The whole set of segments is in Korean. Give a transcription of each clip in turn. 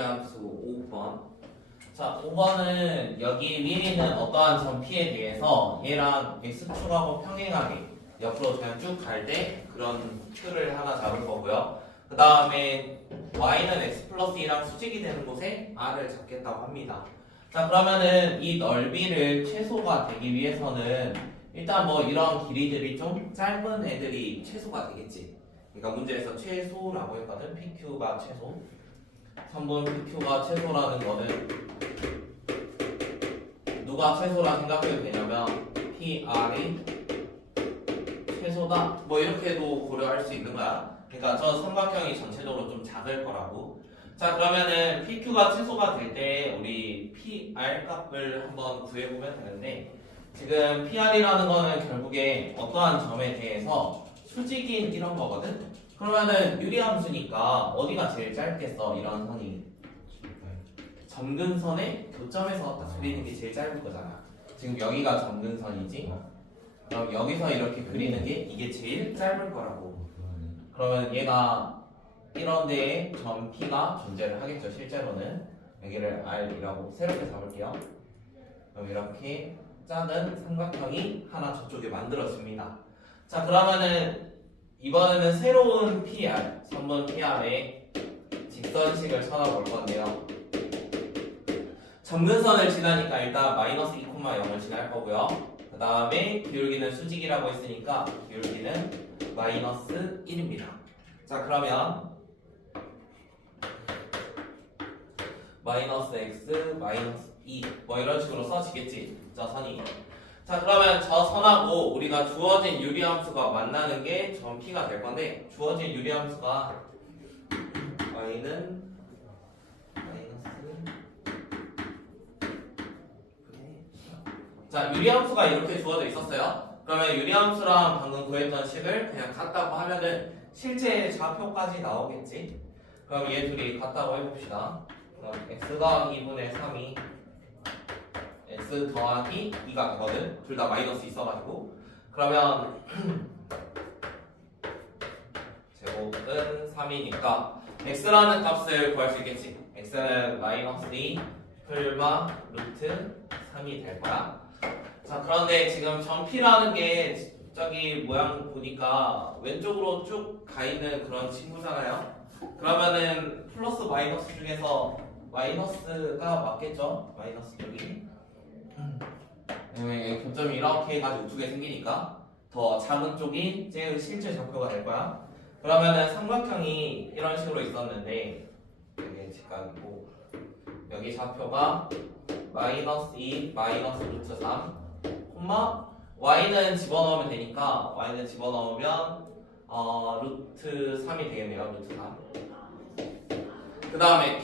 유리함수 5번. 자, 5번은 여기 위에 있는 어떠한 점 P에 대해서 얘랑 x축하고 평행하게 옆으로 그냥 쭉 갈 때 그런 틀을 하나 잡을 거고요. 그 다음에 y는 x 플러스 2랑 수직이 되는 곳에 r을 잡겠다고 합니다. 자, 그러면은 이 넓이를 최소가 되기 위해서는 일단 뭐 이런 길이들이 좀 짧은 애들이 최소가 되겠지. 그러니까 문제에서 최소라고 했거든. PQ가 최소. 3번 PQ가 최소라는 거는 누가 최소라 생각해도 되냐면 PR이 최소다. 뭐 이렇게도 고려할 수 있는 거야. 그러니까 저 삼각형이 전체적으로 좀 작을 거라고. 자, 그러면은 PQ가 최소가 될 때 우리 PR 값을 한번 구해보면 되는데, 지금 PR이라는 거는 결국에 어떠한 점에 대해서 수직인 이런 거거든? 그러면은 유리함수니까 어디가 제일 짧겠어? 이런 선이 점근선의 교점에서 딱 그리는 게 제일 짧을 거잖아. 지금 여기가 점근선이지? 그럼 여기서 이렇게 그리는 게 이게 제일 짧을 거라고. 그러면 얘가 이런 데에 점 P가 존재를 하겠죠. 실제로는 여기를 R이라고 새롭게 잡을게요. 그럼 이렇게 작은 삼각형이 하나 저쪽에 만들어집니다. 자, 그러면은 이번에는 새로운 PR, 3번 PR의 직선식을 찾아볼 건데요. 점근선을 지나니까 일단 마이너스 2,0을 지날 거고요. 그 다음에 기울기는 수직이라고 했으니까 기울기는 마이너스 1입니다. 자, 그러면 마이너스 x, 마이너스 2 뭐 이런 식으로 써지겠지, 저 선이. 자, 그러면 저 선하고 우리가 주어진 유리함수가 만나는 게 점 P가 될 건데, 주어진 유리함수가 y는 자, 유리함수가 이렇게 주어져 있었어요. 그러면 유리함수랑 방금 구했던 식을 그냥 같다고 하면은 실제 좌표까지 나오겠지. 그럼 얘 둘이 같다고 해봅시다. 그럼 x 더하기 2분의 3이 x 더하기 2가 되거든. 둘 다 마이너스 있어가지고. 그러면 제곱은 3이니까 x라는 값을 구할 수 있겠지. x는 마이너스 2 풀마 루트 3이 될 거야. 자, 그런데 지금 점 P라는 게 저기 모양 보니까 왼쪽으로 쭉 가 있는 그런 친구잖아요. 그러면은 플러스 마이너스 중에서 마이너스가 맞겠죠? 마이너스 여기. 왜냐면 교점이 이렇게 해가지고 두 개 생기니까 더 작은 쪽이 제 실제 좌표가 될 거야. 그러면은 삼각형이 이런 식으로 있었는데 여기 직각이고 여기 좌표가 마이너스 2, 마이너스 루트 3, 콤마 y는 집어넣으면 되니까 y는 집어넣으면 루트 3이 되겠네요. 루트 3. 그 다음에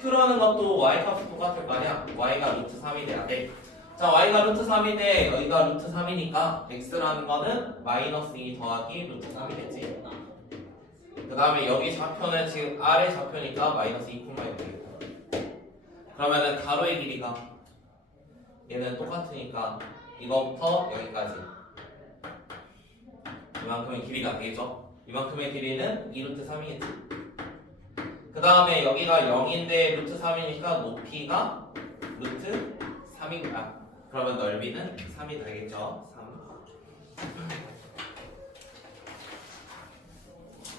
q라는 것도 y 값이 똑같을 거 아니야. y가 루트 3이 돼야 돼. 자, y가 루트 3인데 여기가 루트 3이니까 x라는 거는 마이너스 2 더하기 루트 3이 됐지. 그 다음에 여기 좌표는 지금 r의 좌표니까 마이너스 2,1이 되겠다. 그러면은 가로의 길이가 얘는 똑같으니까 이거부터 여기까지 이만큼의 길이가 되겠죠. 이만큼의 길이는 2루트 3이겠지. 그 다음에 여기가 0인데 루트 3이니까 높이가 루트 3인 거야. 그러면 넓이는 3이 되겠죠. 3.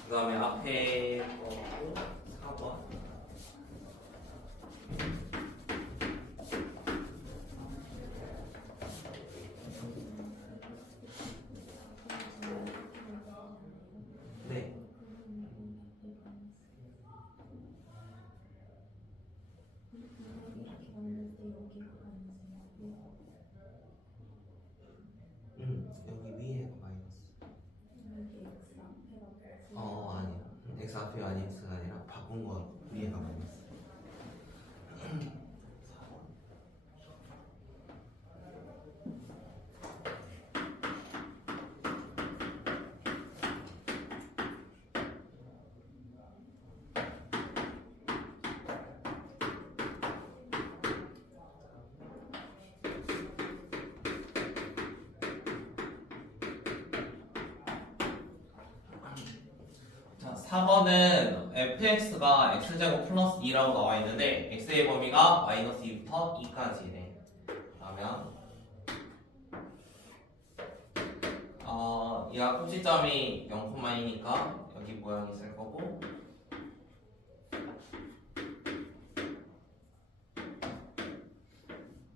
그 다음에 앞에 4번. 네. 여기 위에 마이너스. 아니야. x 앞이 아닌 x가 아니라 바꾼 거 위에 4번은 fx가 x제곱 플러스 2라고 나와 있는데 x의 범위가 마이너스 2부터 2까지네. 그러면 얘가 꼭지점이 0,2니까 여기 모양이 있을 거고,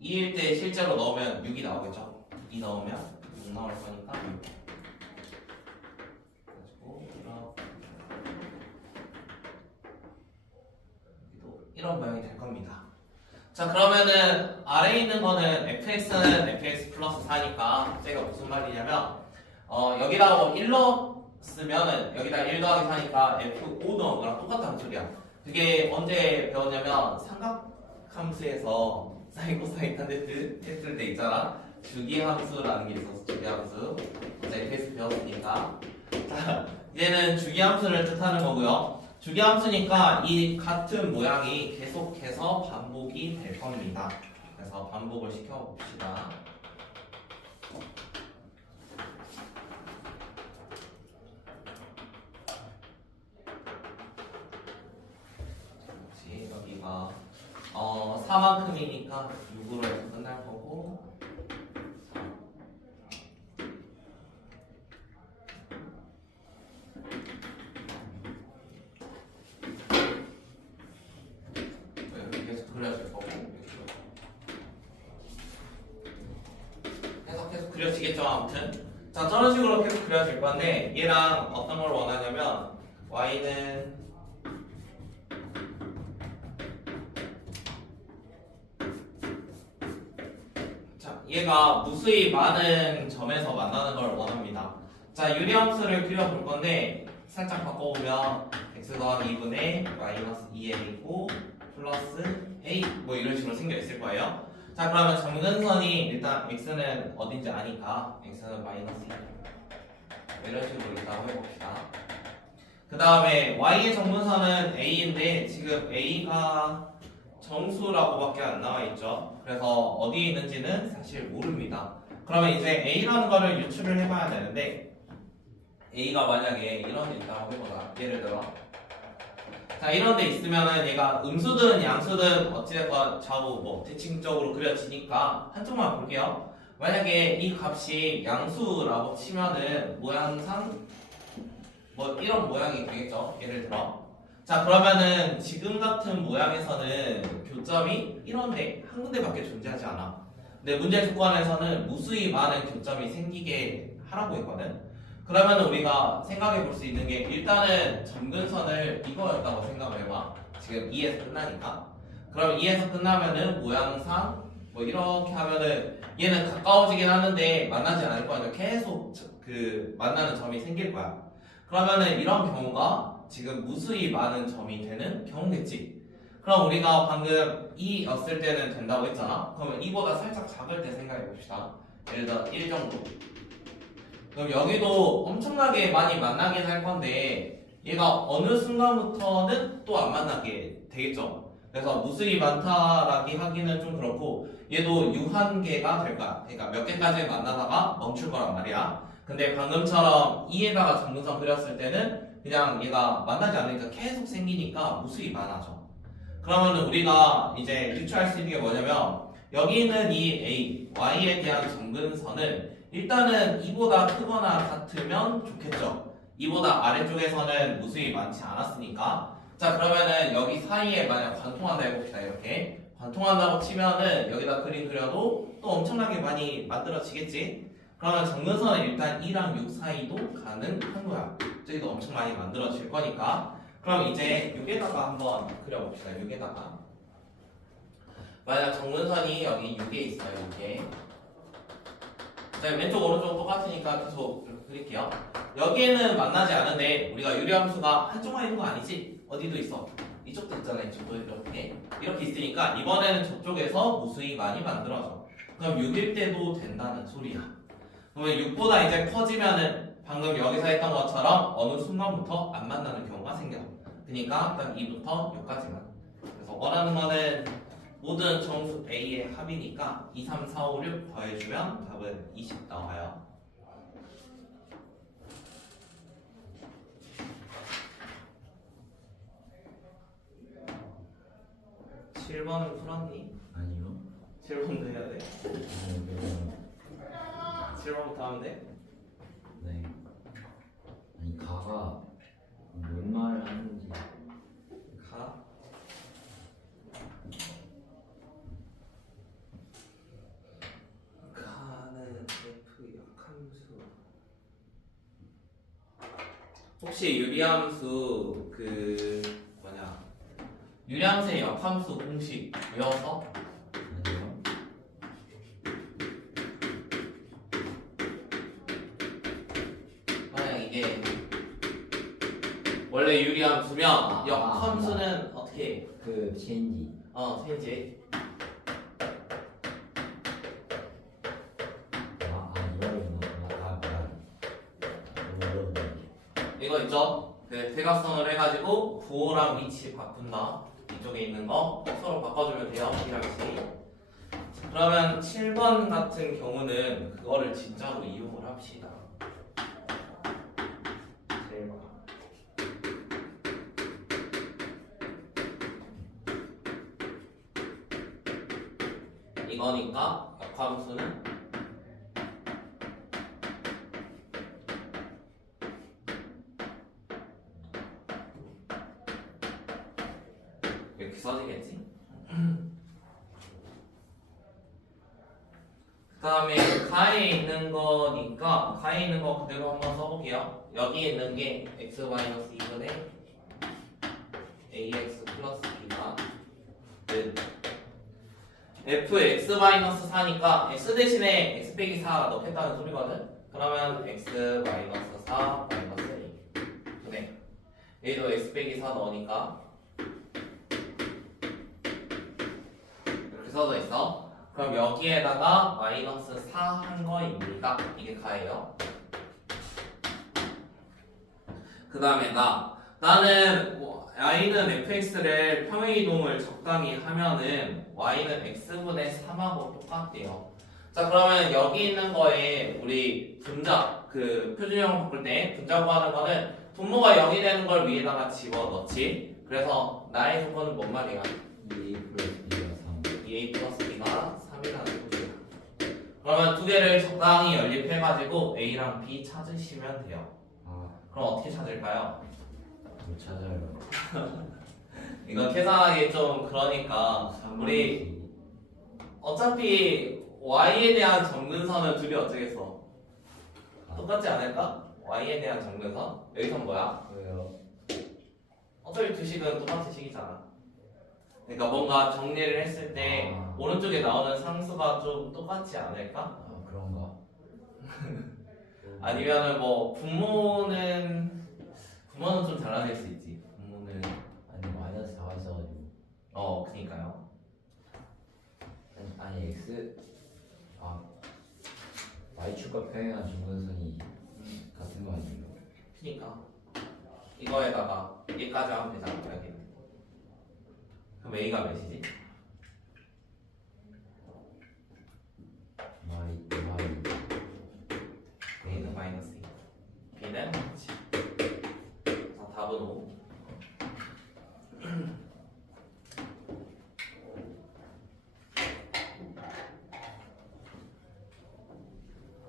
2일 때 실제로 넣으면 6이 나오겠죠? 2 넣으면 6 나올 거니까 6. 그래가지고 이런 모양이 될 겁니다. 자, 그러면은 아래에 있는 거는 fx는 fx 플러스 4니까 제가 무슨 말이냐면 여기다가 1 넣었으면은 여기다 1 더하기 4니까 f5 넣은 거랑 똑같다는 소리야. 그게 언제 배웠냐면 삼각함수에서 사인 코사인 탄젠트 했을 때 있잖아. 주기함수라는 게 있었어. 주기함수. 어제 fx 배웠으니까. 자, 이제는 주기함수를 뜻하는 거고요. 주기함수니까 이 같은 모양이 계속해서 반복이 될 겁니다. 그래서 반복을 시켜봅시다. 그렇지, 여기가 4만큼이니까 6으로 해서 끝날 거고, 이렇게 계속 그려질 거고, 계속 그려지겠죠. 아무튼 자, 저런 식으로 계속 그려질 건데, 얘랑 어떤 걸 원하냐면 y는 얘가 무수히 많은 점에서 만나는 걸 원합니다. 자, 유리함수를 그려볼 건데 살짝 바꿔보면 x 더하기 2분의 마이너스 2a이고 플러스 a 뭐 이런 식으로 생겨 있을 거예요. 자, 그러면 점근선이 일단 x는 어딘지 아니까 x는 마이너스 2 이런 식으로 있다고 해봅시다. 그 다음에 y의 점근선은 a인데 지금 a가 정수라고밖에 안 나와 있죠. 그래서 어디에 있는지는 사실 모릅니다. 그러면 이제 a라는 거를 유추를 해봐야 되는데, a가 만약에 이런 데 있다고 해보자. 예를 들어, 자, 이런 데 있으면은 얘가 음수든 양수든 어찌됐건 좌우 뭐 대칭적으로 그려지니까 한쪽만 볼게요. 만약에 이 값이 양수라고 치면은 모양상 뭐 이런 모양이 되겠죠. 예를 들어, 자, 그러면은 지금 같은 모양에서는 교점이 이런데 한 군데밖에 존재하지 않아. 근데 문제 조건에서는 무수히 많은 교점이 생기게 하라고 했거든. 그러면 우리가 생각해 볼 수 있는 게, 일단은 점근선을 이거였다고 생각을 해봐. 지금 2에서 끝나니까. 그럼 2에서 끝나면은 모양상 뭐 이렇게 하면은 얘는 가까워지긴 하는데 만나지 않을 거니까 계속 그 만나는 점이 생길 거야. 그러면은 이런 경우가 지금 무수히 많은 점이 되는 경우겠지. 그럼 우리가 방금 2였을 때는 된다고 했잖아. 그러면 2보다 살짝 작을 때 생각해 봅시다. 예를 들어 1 정도. 그럼 여기도 엄청나게 많이 만나긴 할 건데 얘가 어느 순간부터는 또 안 만나게 되겠죠. 그래서 무수히 많다라기 하기는 좀 그렇고, 얘도 유한계가 될 거야. 그러니까 몇 개까지 만나다가 멈출 거란 말이야. 근데 방금처럼 2에다가 점근선 그렸을 때는 그냥 얘가 만나지 않으니까 계속 생기니까 무수히 많아져. 그러면 우리가 이제 유추할 수 있는 게 뭐냐면, 여기 있는 이 a, y에 대한 점근선은 일단은 2보다 크거나 같으면 좋겠죠. 2보다 아래쪽에서는 무수히 많지 않았으니까. 자, 그러면은 여기 사이에 만약 관통한다 해봅시다. 이렇게 관통한다고 치면은 여기다 그림 그려도 또 엄청나게 많이 만들어지겠지. 그러면 점근선은 일단 2랑 6 사이도 가능한 거야. 저기도 엄청 많이 만들어질 거니까. 그럼 이제 6에다가 한번 그려봅시다. 6에다가 만약 점근선이 여기 6에 있어요. 6에. 자, 왼쪽 오른쪽 똑같으니까 계속 이렇게 그릴게요. 여기에는 만나지 않은데 우리가 유리함수가 한쪽만 있는 거 아니지? 어디도 있어. 이쪽도 있잖아. 이쪽도 이렇게 있으니까 이번에는 저쪽에서 무수히 많이 만들어져. 그럼 6일 때도 된다는 소리야. 그러면 6보다 이제 커지면은 방금 여기서 했던 것처럼 어느 순간부터 안 만나는 경우가 생겨. 그러니까 딱 2부터 6까지만. 그래서 원하는 거는 모든 정수 A의 합이니까 2, 3, 4, 5, 6 더해주면 답은 20 나와요. 7번 풀었니? 아니요. 7번도 해야 돼. 아니요. 7번부터 하면 돼. 네. 아니 가가 뭔 말을 하는지. 가. 가는 F 역함수. 혹시 유리함수 그 뭐냐? 유리함수의 역함수 공식 외워서? 아니요. 만약 이게 원래 유리함수면 역함수는 어떻게 해? 그 체인지. 세제. 이거 있죠? 그 대각선으로 해가지고 부호랑 위치 바꾼다. 이쪽에 있는 거 서로 바꿔주면 돼요. 이랑씩. 그러면 7번 같은 경우는 그거를 진짜로 이용을 합시다. 7번. 이거니까 역함수는 이렇게 써지겠지? 그 다음에 가에 있는 거니까 가에 있는 거 그대로 한번 써볼게요. 여기 있는 게 x-2분의 ax 플러스 b가 는 fx-4니까 x 대신에 x 빼기 4 넣겠다는 소리거든? 그러면 x-4 마이너스 a 분의 얘도 x 빼기 4 넣으니까 이렇게 써져 있어. 그럼 여기에다가 마이너스 4 한 거입니다. 이게 가예요. 그 다음에 나는 y는 fx를 평행이동을 적당히 하면은 y는 x분의 3하고 똑같대요. 자, 그러면 여기 있는 거에 우리 분자 그 표준형 바꿀 때 분자 구하는 거는 분모가 0이 되는 걸 위에다가 집어넣지. 그래서 나의 조건은 뭔 말이야? 2a 플러스 b가 3. 2a 플러스 b가 3이라는 소리야. 그러면 두 개를 적당히 연립해가지고 a랑 b 찾으시면 돼요. 그럼 어떻게 찾을까요? 못 찾아요. 이거 계산하기 좀 그러니까 우리 어차피 y에 대한 정근선은 둘이 어쩌겠어? 똑같지 않을까? y에 대한 정근선? 여기선 뭐야? 왜요? 어차피 두 식은 똑같은 식이잖아. 그러니까 뭔가 정리를 했을 때 오른쪽에 나오는 상수가 좀 똑같지 않을까? 그런가? 아니면은 뭐 분모는 좀 달라질 수 있지. 분모는 아니 마이너스 4가 있어가지고. 그니까요. 아니 x y축과 평행한 중근선이 같은 거 아니에요? 그니까 이거에다가 얘까지 하면 되잖아. 여기. 그럼 a가 몇이지? a는 마이너스 2, b는 7. 자, 답은 5.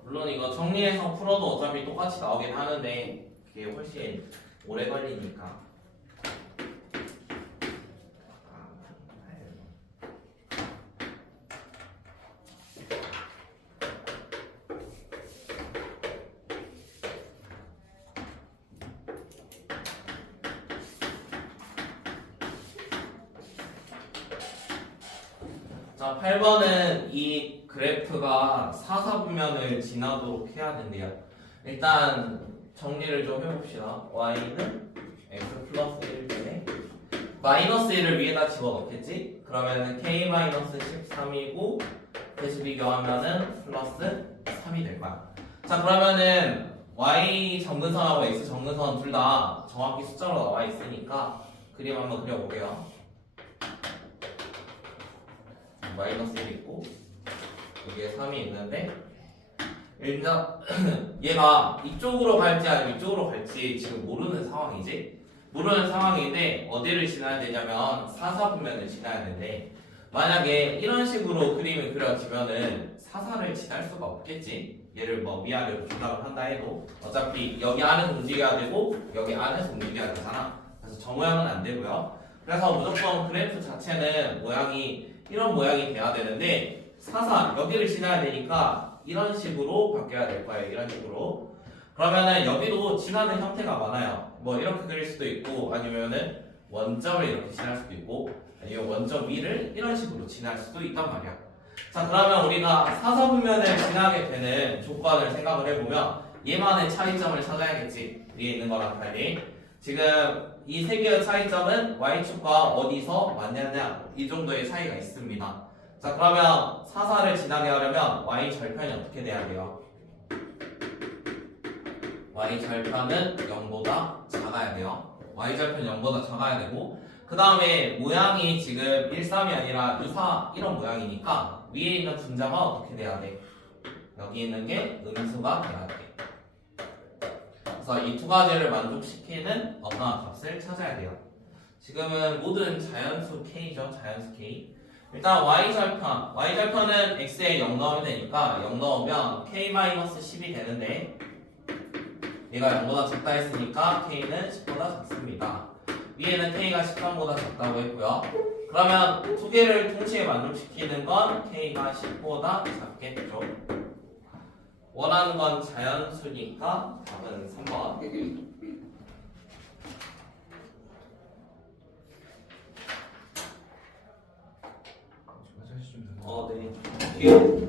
물론 이거 정리해서 풀어도 어차피 똑같이 나오긴 하는데 그게 훨씬 오래 걸리니까. 자, 8번은 이 그래프가 사사분면을 지나도록 해야 된대요. 일단 정리를 좀 해봅시다. y는 x 플러스 1분의 마이너스 1을 위에다 집어넣겠지? 그러면 k-13이고 대시 비교하면은 플러스 3이 될 거야. 자, 그러면은 y 정근선하고 x 정근선 둘 다 정확히 숫자로 나와 있으니까 그림 한번 그려볼게요. 마이너스 1 있고 여기에 3이 있는데 일단 얘가 이쪽으로 갈지 아니면 이쪽으로 갈지 지금 모르는 상황이지. 모르는 상황인데 어디를 지나야 되냐면 사사분면을 지나야 되는데 만약에 이런 식으로 그림이 그려지면은 사사를 지날 수가 없겠지. 얘를 뭐 위아래로 조작을 한다 해도 어차피 여기 안에서 움직여야 되고 여기 안에서 움직여야 되잖아. 그래서 저 모양은 안 되고요. 그래서 무조건 그래프 자체는 모양이 이런 모양이 돼야 되는데 사사 여기를 지나야 되니까 이런 식으로 바뀌어야 될 거예요. 이런 식으로. 그러면은 여기도 지나는 형태가 많아요. 뭐 이렇게 그릴 수도 있고 아니면은 원점을 이렇게 지날 수도 있고 아니면 원점 위를 이런 식으로 지날 수도 있단 말이야. 자 그러면 우리가 사사분면을 지나게 되는 조건을 생각을 해보면 얘만의 차이점을 찾아야겠지. 위에 있는 거랑 달리 지금 이 세 개의 차이점은 y축과 어디서 맞냐냐 이 정도의 차이가 있습니다. 자 그러면 사사를 지나게 하려면 y절편이 어떻게 돼야 돼요? y절편은 0보다 작아야 돼요. y절편 0보다 작아야 되고 그 다음에 모양이 지금 1, 3이 아니라 2, 4 이런 모양이니까 위에 있는 분자가 어떻게 돼야 돼? 여기 있는 게 음수가 돼야 돼. 그래서 이 두 가지를 만족시키는 어떠한 값을 찾아야 돼요. 지금은 모든 자연수 K죠. 자연수 K. 일단 y절편은 x에 0 넣으면 되니까 0 넣으면 k-10이 되는데 얘가 0보다 작다 했으니까 k는 10보다 작습니다. 위에는 k가 13보다 작다고 했고요. 그러면 두 개를 동시에 만족시키는 건 k가 10보다 작겠죠. 원하는 건 자연수니까 답은 3번. 네.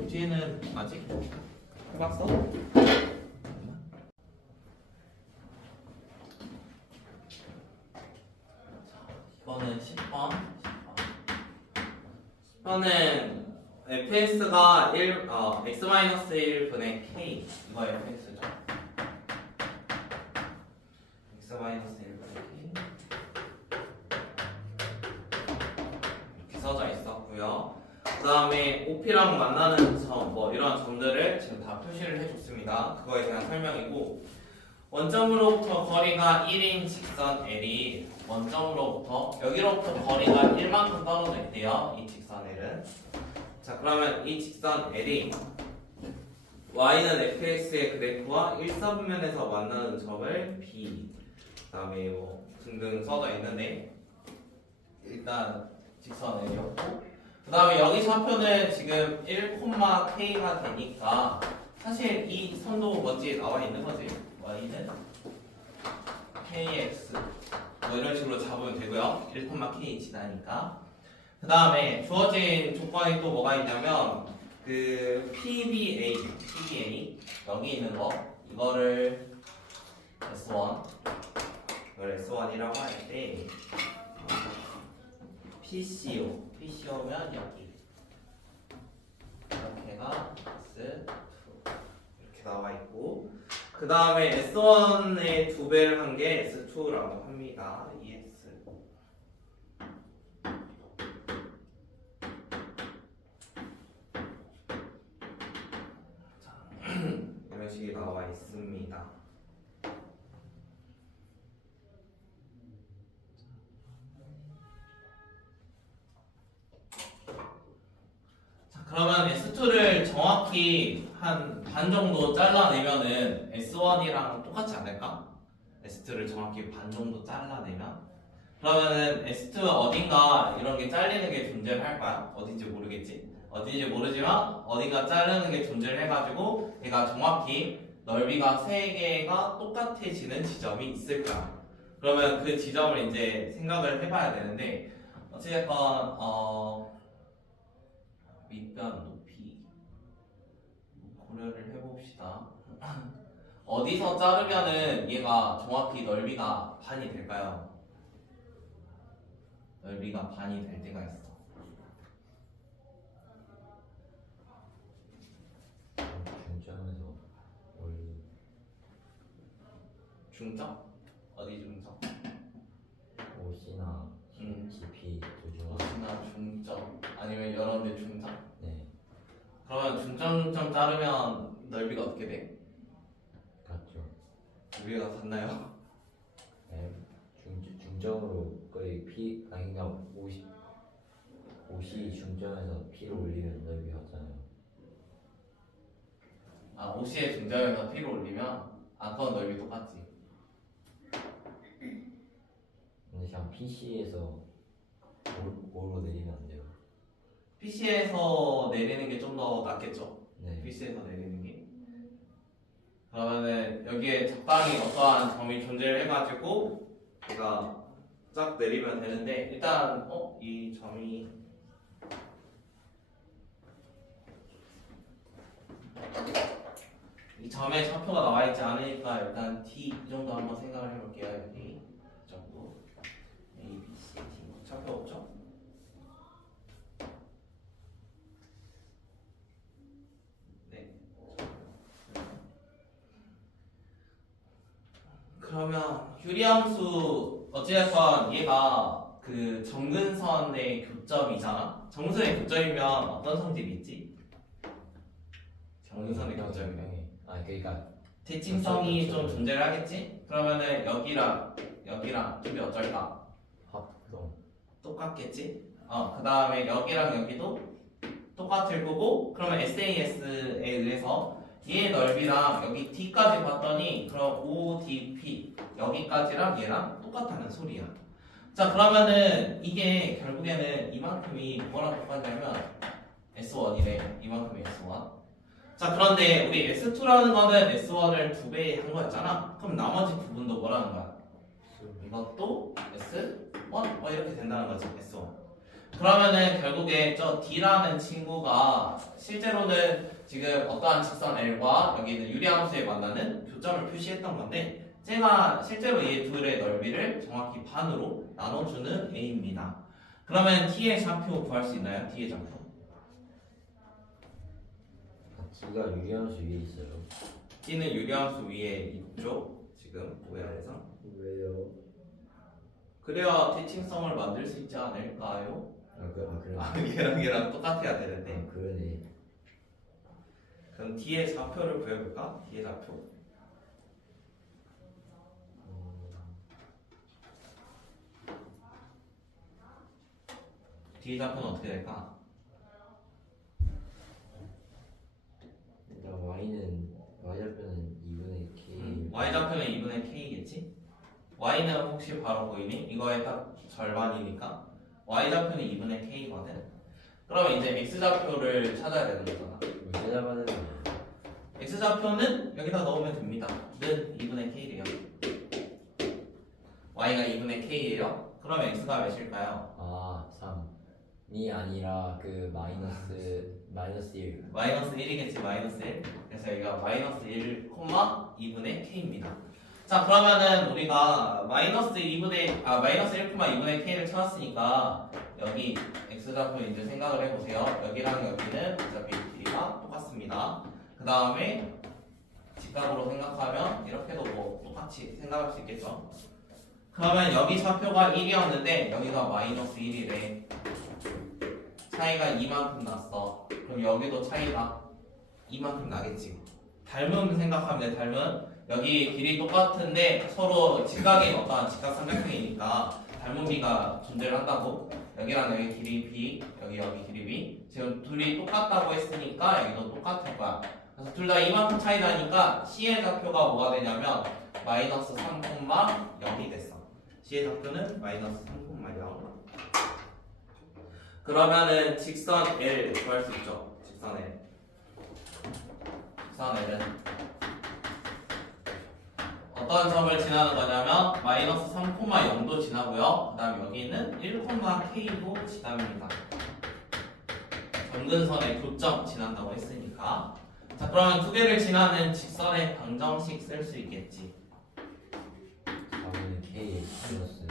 뒤에는 아직 해봤어? 이거는 10번. 10번은 fx가 x-1분의 k 이거 fx죠. x-1분의 k 이렇게 써져 있었고요. 그 다음에 OP랑 만나는 점, 뭐 이런 점들을 지금 다 표시를 해줬습니다. 그거에 대한 설명이고 원점으로부터 거리가 1인 직선 L이 원점으로부터 여기로부터 거리가 1만큼 떨어져 있대요. 이 직선 L은. 자 그러면 이 직선 L이 y는 fx의 그래프와 1사분면에서 만나는 점을 B 그 다음에 뭐 등등 써져 있는데 일단 직선 L이었고 그 다음에 여기 좌표는 지금 1,k가 되니까 사실 이 선도 뭔지 나와 있는 거지. y는 kx 뭐 이런 식으로 잡으면 되고요. 1,k 지나니까. 그 다음에 주어진 조건이 또 뭐가 있냐면 그 PBA 여기 있는 거 이거를 S1 이걸 S1이라고 할 때 PCO면 여기 이렇게가 S2 이렇게 나와 있고 그 다음에 S1의 2배를 한 게 S2라고 합니다. ES 이런 식이 나와 있습니다. 그러면 S2를 정확히 한 반 정도 잘라내면은 S1이랑 똑같지 않을까? S2를 정확히 반 정도 잘라내면 그러면은 S2 어딘가 이런 게 잘리는 게 존재를 할 거야. 어딘지 모르겠지. 어딘지 모르지만 어딘가 자르는 게 존재를 해가지고 얘가 정확히 넓이가 3개가 똑같아지는 지점이 있을 거야. 그러면 그 지점을 이제 생각을 해봐야 되는데 어찌됐건 밑변 높이 고려를 해봅시다. 어디서 자르면은 얘가 정확히 넓이가 반이 될까요? 넓이가 반이 될 때가 있어. 중점에서 원리 중점? 어디 중점? OC나 GP 조정. 어디나 중점 아니면 여러 데 중점? 네, 그러면 중점점 자르면 넓이가 어떻게 돼? 같죠. 넓이가 같나요? M 중점 중점으로 거의 P 아니 그냥 50이 중점에서 P를 올리면 넓이 같잖아요. 아, OC의 중점에서 P를 올리면 그건 넓이 똑같지. 근데 그냥 PC에서 5로 내리면 안 돼요. PC에서 내리는 게 좀 더 낫겠죠? 네. PC에서 내리는 게. 그러면은 여기에 적당히 어떠한 점이 존재해가지고 제가 쫙 내리면 되는데 일단 이 점이 이 점에 좌표가 나와 있지 않으니까 일단 T 이 정도 한번 생각을 해볼게요. 여기 이 정도 A, B, C, D 좌표 없죠? 네. 그러면 유리함수 어찌됐건 얘가 그 정근선의 교점이잖아. 정근선의 교점이면 어떤 성질이 있지? 정근선의 교점이면 그러니까 대칭성이 좀 존재를 하겠지? 그러면은 여기랑 둘이 어쩔까? 합동. 똑같겠지? 그 다음에 여기랑 여기도 똑같을 거고 그러면 SAS에 의해서 얘의 넓이랑 여기 D까지 봤더니 그럼 ODP 여기까지랑 얘랑 똑같다는 소리야. 자 그러면은 이게 결국에는 이만큼이 뭐랑 똑같냐면 S1이래. 이만큼이 S1. 자 그런데 우리 S2라는 거는 S1을 2배 한 거였잖아. 그럼 나머지 부분도 뭐라는 거야? 이것도 S1 이렇게 된다는 거지. S1. 그러면은 결국에 저 D라는 친구가 실제로는 지금 어떠한 직선 L과 여기는 유리함수에 만나는 교점을 표시했던 건데 제가 실제로 이 둘의 넓이를 정확히 반으로 나눠주는 A입니다. 그러면 T의 좌표 구할 수 있나요? T의 좌표. D가 유리함수 위에 있어요. T는 유리함수 위에 있죠. 지금 모양에서. 왜요? 그래야 대칭성을 만들 수 있지 않을까요? 그래. 얘랑 똑같아야 되는데. 그러네. 그럼 D의 좌표를 구해볼까? D의 좌표. D의 좌표는 어떻게 될까? 일단 Y좌표는 2분의 K. Y 좌표는 2분의 K겠지? Y는 혹시 바로 보이니? 이거의 딱 절반이니까 Y 좌표는 2분의 K거든. 그러면 이제 X 좌표를 찾아야 되는 거잖아. 왜 잡아야 되는 X 좌표는 여기다 넣으면 됩니다. 는 2분의 K래요. Y가 2분의 K예요. 그러면 X가 몇일까요? 3이 아니라 그 마이너스 1. 마이너스 1이겠지. 마이너스 1. 그래서 여기가 마이너스 1, 2분의 K입니다. 자 그러면은 우리가 마이너스 1,2분의 K를 찾았으니까 여기 X좌표 이제 생각을 해보세요. 여기랑 여기는 어차피 길이가 똑같습니다. 그 다음에 직각으로 생각하면 이렇게도 뭐 똑같이 생각할 수 있겠죠. 그러면 여기 좌표가 1이었는데 여기가 마이너스 1이래. 차이가 이만큼 났어. 그럼 여기도 차이가 이만큼 나겠지. 닮음 생각하면 돼. 닮음. 여기 길이 똑같은데 서로 직각인 어떠한 직각삼각형이니까 닮음비가 존재를 한다고. 여기랑 여기 길이 B, 여기 길이 B. 지금 둘이 똑같다고 했으니까 여기도 똑같을 거야. 그래서 둘 다 이만큼 차이 나니까 C의 좌표가 뭐가 되냐면 마이너스 3,0이 됐어. C의 좌표는 마이너스 3,0. 그러면은 직선 L 구할 수 있죠. 직선 L. 직선 L은 어떤 점을 지나는 거냐면 마이너스 3,0도 지나고요. 그 다음 여기는 1,K도 지납니다. 정근선의 교점 지난다고 했으니까. 자 그러면 두 개를 지나는 직선의 방정식 쓸 수 있겠지. 4분의 K 마이너스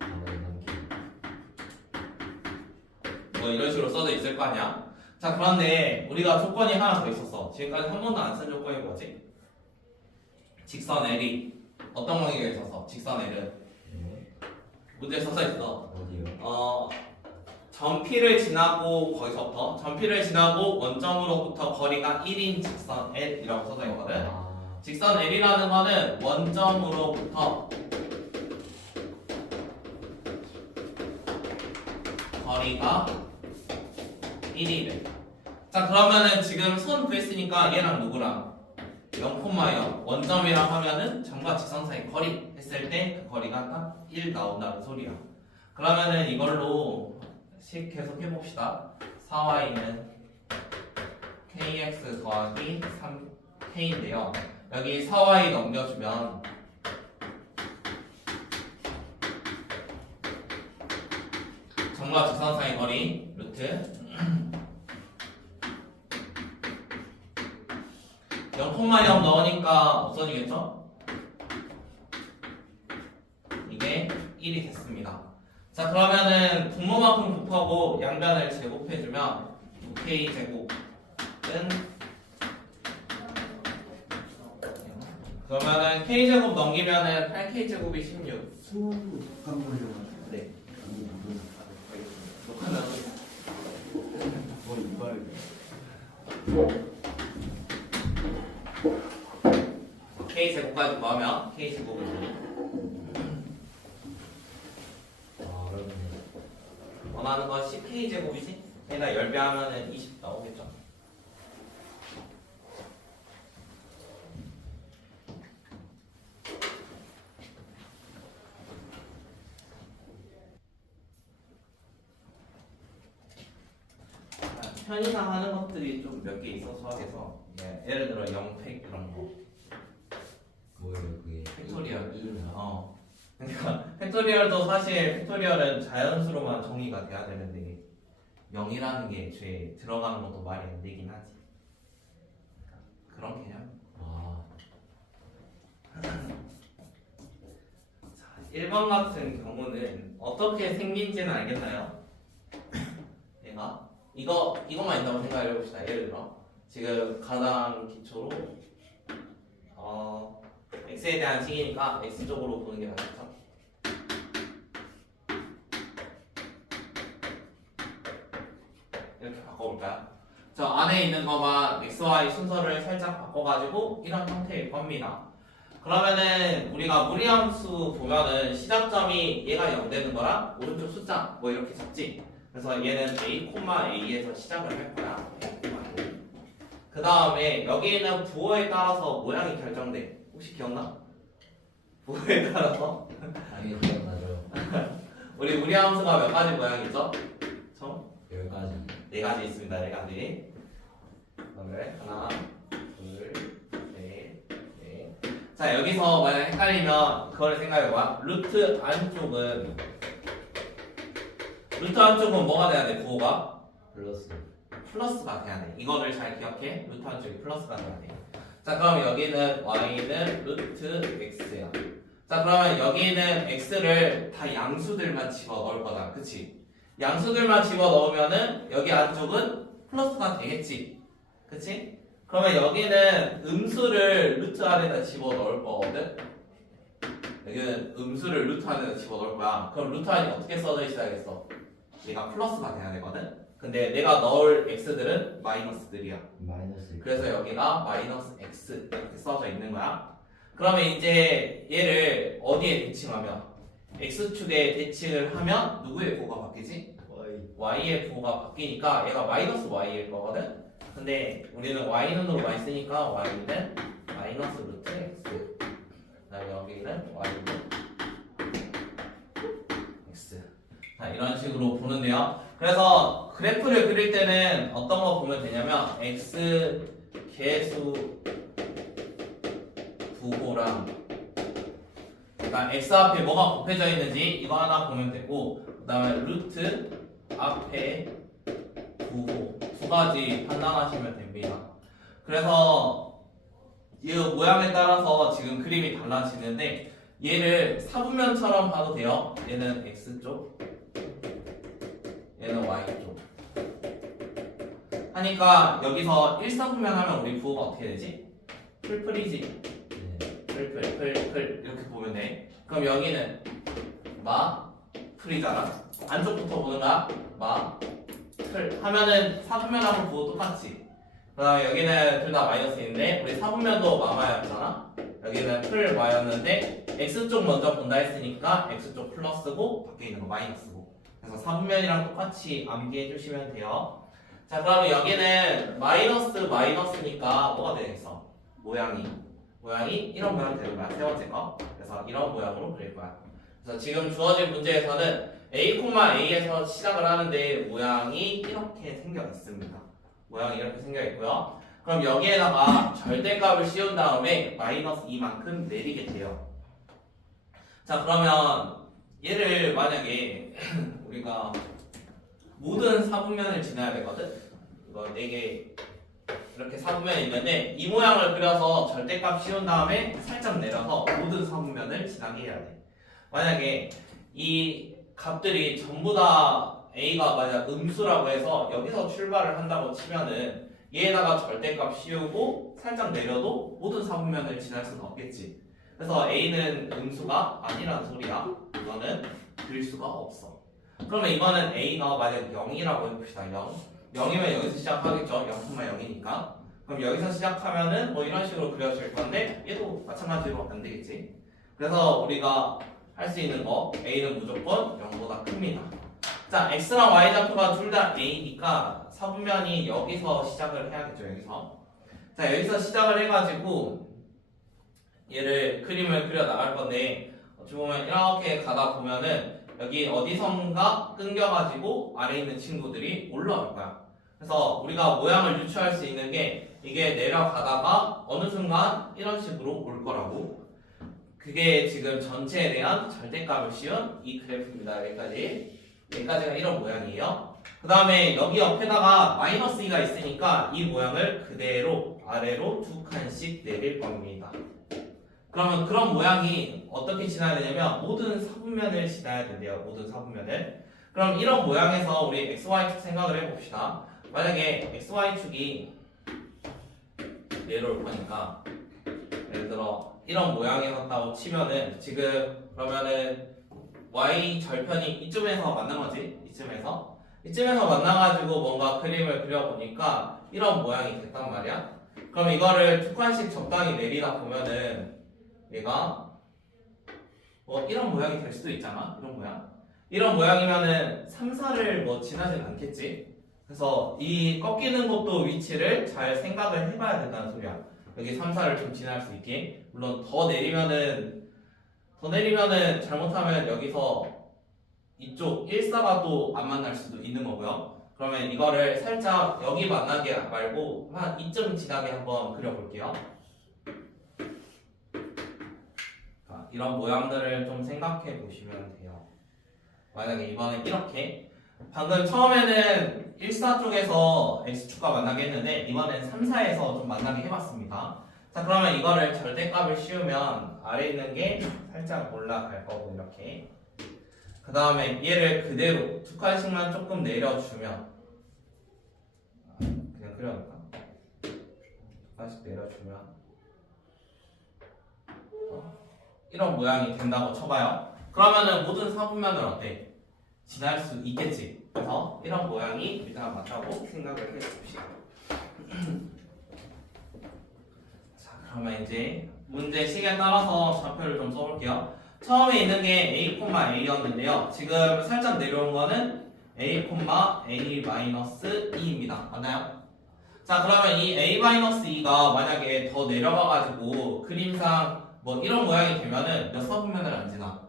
4분의 3K. 뭐 이런 식으로 써져 있을 거 아니야. 자 그런데 우리가 조건이 하나 더 있었어. 지금까지 한 번도 안 쓴 조건이 뭐지? 직선 L이 어떤 관계가 있어서 직선 L은 문제에 써져 있어. 어디요? 점 P를 지나고 거기서부터 점 P를 지나고 원점으로부터 거리가 1인 직선 L이라고 써져 있거든. 직선 L이라는 거는 원점으로부터 거리가 1이래. 자 그러면은 지금 선 구했으니까 얘랑 누구랑 0,0 원점이랑 하면은 점과 직선 사이 거리 했을 때 그 거리가 딱 1 나온다는 소리야. 그러면은 이걸로 식 계속 해봅시다. 4y는 kx 더하기 3k인데요. 여기 4y 넘겨주면 점과 직선 사이 거리 루트 0,0 넣으니까 없어지겠죠? 이게 1이 됐습니다. 자 그러면은 분모만큼 곱하고 양변을 제곱해주면 6k 제곱은 그러면은 k 제곱 넘기면은 8k 제곱이 16. 수능으로 독한 거려가지고 네. 녹화는 뭐 이빨 k 제곱까지 더하면 k 제곱이 아 그러면 원하는 건 10k 제곱이지? 얘가 10배 하면은 20 나오겠죠? 편의상 하는 것들이 좀 몇 개 있어 수학에서 예를 들어 영팩 이런 거 뭐예요 그게? 팩토리얼. 이나 그러니까 팩토리얼도 사실 팩토리얼은 자연수로만 정의가 돼야 되는데 0이라는 게 애초에 들어가는 것도 말이 안 되긴 하지. 그런 개념. 아 자, 1번 같은 경우는 어떻게 생긴지는 알겠나요? 얘가 이것만 있다고 생각해 봅시다. 예를 들어 지금 가장 기초로 x에 대한 식이니까 x 쪽으로 보는 게 맞겠죠? 이렇게 바꿔볼까요? 저 안에 있는 것만 x, y 순서를 살짝 바꿔가지고 이런 형태일 겁니다. 그러면은 우리가 무리함수 보면은 시작점이 얘가 0 되는 거랑 오른쪽 숫자 뭐 이렇게 잡지. 그래서 얘는 a, a에서 시작을 할 거야. 그 다음에 여기 있는 부호에 따라서 모양이 결정돼. 혹시 기억나? 부호에 따라서 당연히 기억나죠. 우리 무리함수가 몇 가지 모양이죠? 총 10가지 4가지 있습니다. 4가지. 그러면 하나, 둘, 셋, 넷. 자 여기서 만약 헷갈리면 그걸 생각해봐. 루트 안쪽은 뭐가 돼야 돼? 부호가 플러스 플러스가 돼야 돼. 이거를 잘 기억해. 루트 안쪽이 플러스가 돼야 돼. 자 그럼 여기는 y는 루트 x야. 자 그러면 여기는 x를 다 양수들만 집어넣을 거다. 그치? 양수들만 집어넣으면은 여기 안쪽은 플러스가 되겠지. 그치? 그러면 여기는 음수를 루트 안에다 집어넣을 거거든. 여기는 음수를 루트 안에다 집어넣을 거야. 그럼 루트 안이 어떻게 써져 있어야겠어? 얘가 플러스가 돼야 되거든. 근데 내가 넣을 x들은 마이너스들이야. 마이너스 그래서 여기가 마이너스 x 이렇게 써져 있는 거야. 그러면 이제 얘를 어디에 대칭하면 x축에 대칭을 하면 누구의 부호가 바뀌지? y y의 부호가 바뀌니까 얘가 마이너스 y일 거거든. 근데 우리는 y는으로 많이 쓰니까 y는 마이너스 루트 x. 그다음에 여기는 y는 x. 자 이런 식으로 보는데요. 그래서 그래프를 그릴 때는 어떤 거 보면 되냐면 x 계수 부호랑 그러니까 x 앞에 뭐가 곱해져 있는지 이거 하나 보면 되고 그 다음에 루트 앞에 부호 두 가지 판단하시면 됩니다. 그래서 이 모양에 따라서 지금 그림이 달라지는데 얘를 사분면처럼 봐도 돼요. 얘는 x쪽 얘는 y쪽 하니까 여기서 1사분면 하면 우리 부호가 어떻게 되지? 풀풀이지. 풀 이렇게 보면 돼. 그럼 여기는 풀이잖아. 안쪽부터 보는 거야. 풀 하면은 사분면하고 부호 똑같지. 그 다음에 여기는 둘 다 마이너스인데 우리 사분면도 마였잖아. 여기는 풀 마였는데 x쪽 먼저 본다 했으니까 x쪽 플러스고 밖에 있는 거 마이너스고. 그래서 4분면이랑 똑같이 암기해 주시면 돼요. 자, 그러면 여기는 마이너스니까 뭐가 되겠어? 모양이 이런 모양 되는 거야. 세 번째 거. 그래서 이런 모양으로 그릴 거야. 그래서 지금 주어진 문제에서는 A에서 시작을 하는데 모양이 이렇게 생겨 있습니다. 모양이 이렇게 생겨 있고요. 그럼 여기에다가 절대값을 씌운 다음에 마이너스 2만큼 내리게 돼요. 자, 그러면 얘를 만약에 우리가 모든 4분면을 지나야 되거든. 이거 4개 이렇게 4분면이 있는데 이 모양을 그려서 절대값 씌운 다음에 살짝 내려서 모든 4분면을 지나게 해야 돼. 만약에 이 값들이 전부 다 A가 만약 음수라고 해서 여기서 출발을 한다고 치면은 얘에다가 절대값 씌우고 살짝 내려도 모든 4분면을 지날 수는 없겠지. 그래서 A는 음수가 아니라는 소리야. 이거는 그릴 수가 없어. 그러면 이거는 A가 만약 0이라고 해봅시다. 0. 0이면 여기서 시작하겠죠. 0,0이니까. 그럼 여기서 시작하면은 뭐 이런 식으로 그려질 건데 얘도 마찬가지로 안 되겠지. 그래서 우리가 할 수 있는 거 A는 무조건 0보다 큽니다. 자, X랑 Y 좌표가 둘 다 A니까 4분면이 여기서 시작을 해야겠죠. 여기서. 자, 여기서 시작을 해가지고 얘를 그림을 그려 나갈 건데 어찌 보면 이렇게 가다 보면은 여기 어디선가 끊겨가지고 아래에 있는 친구들이 올라올 거야. 그래서 우리가 모양을 유추할 수 있는 게 이게 내려가다가 어느 순간 이런 식으로 올 거라고. 그게 지금 전체에 대한 절대값을 씌운 이 그래프입니다. 여기까지가 이런 모양이에요. 그 다음에 여기 옆에다가 마이너스 2가 있으니까 이 모양을 그대로 아래로 2칸씩 내릴 겁니다. 그러면 그런 모양이 어떻게 지나야 되냐면 모든 4분면을 지나야 된대요. 모든 4분면을. 그럼 이런 모양에서 우리 XY축 생각을 해봅시다. 만약에 XY축이 내려올 거니까 예를 들어 이런 모양이었다고 치면은 지금 그러면은 Y 절편이 이쯤에서 만난 거지. 이쯤에서 만나가지고 뭔가 그림을 그려보니까 이런 모양이 됐단 말이야. 그럼 이거를 2칸씩 적당히 내리다 보면은 얘가 뭐 이런 모양이 될 수도 있잖아. 이런 모양이면은 3, 4를 뭐 지나진 않겠지. 그래서 이 꺾이는 것도 위치를 잘 생각을 해봐야 된다는 소리야. 여기 3, 4를 좀 지날 수 있게. 물론 더 내리면은 잘못하면 여기서 이쪽 1, 4가 또 안 만날 수도 있는 거고요. 그러면 이거를 살짝 여기 만나게 말고 한 이쯤 지나게 한번 그려볼게요. 자, 이런 모양들을 좀 생각해 보시면 돼요. 만약에 이번엔 이렇게 방금 처음에는 1, 4 쪽에서 X축과 만나게 했는데 이번엔 3, 4에서 좀 만나게 해봤습니다. 자, 그러면 이거를 절대값을 씌우면 아래에 있는 게 살짝 올라갈 거고 이렇게. 그 다음에 얘를 그대로 2칸씩만 조금 내려주면 그냥 그려놓을까? 2칸씩 내려주면 이런 모양이 된다고 쳐봐요. 그러면은 모든 4분면을 어때? 지날 수 있겠지. 그래서 이런 모양이 일단 맞다고 생각을 해봅시다. 자, 그러면 이제 문제 시기에 따라서 좌표를 좀 써볼게요. 처음에 있는 게 A,A였는데요. 지금 살짝 내려온 거는 A,A-2입니다. 맞나요? 자, 그러면 이 A-2가 만약에 더 내려가가지고 그림상 뭐 이런 모양이 되면은 몇 사분면을 안 지나?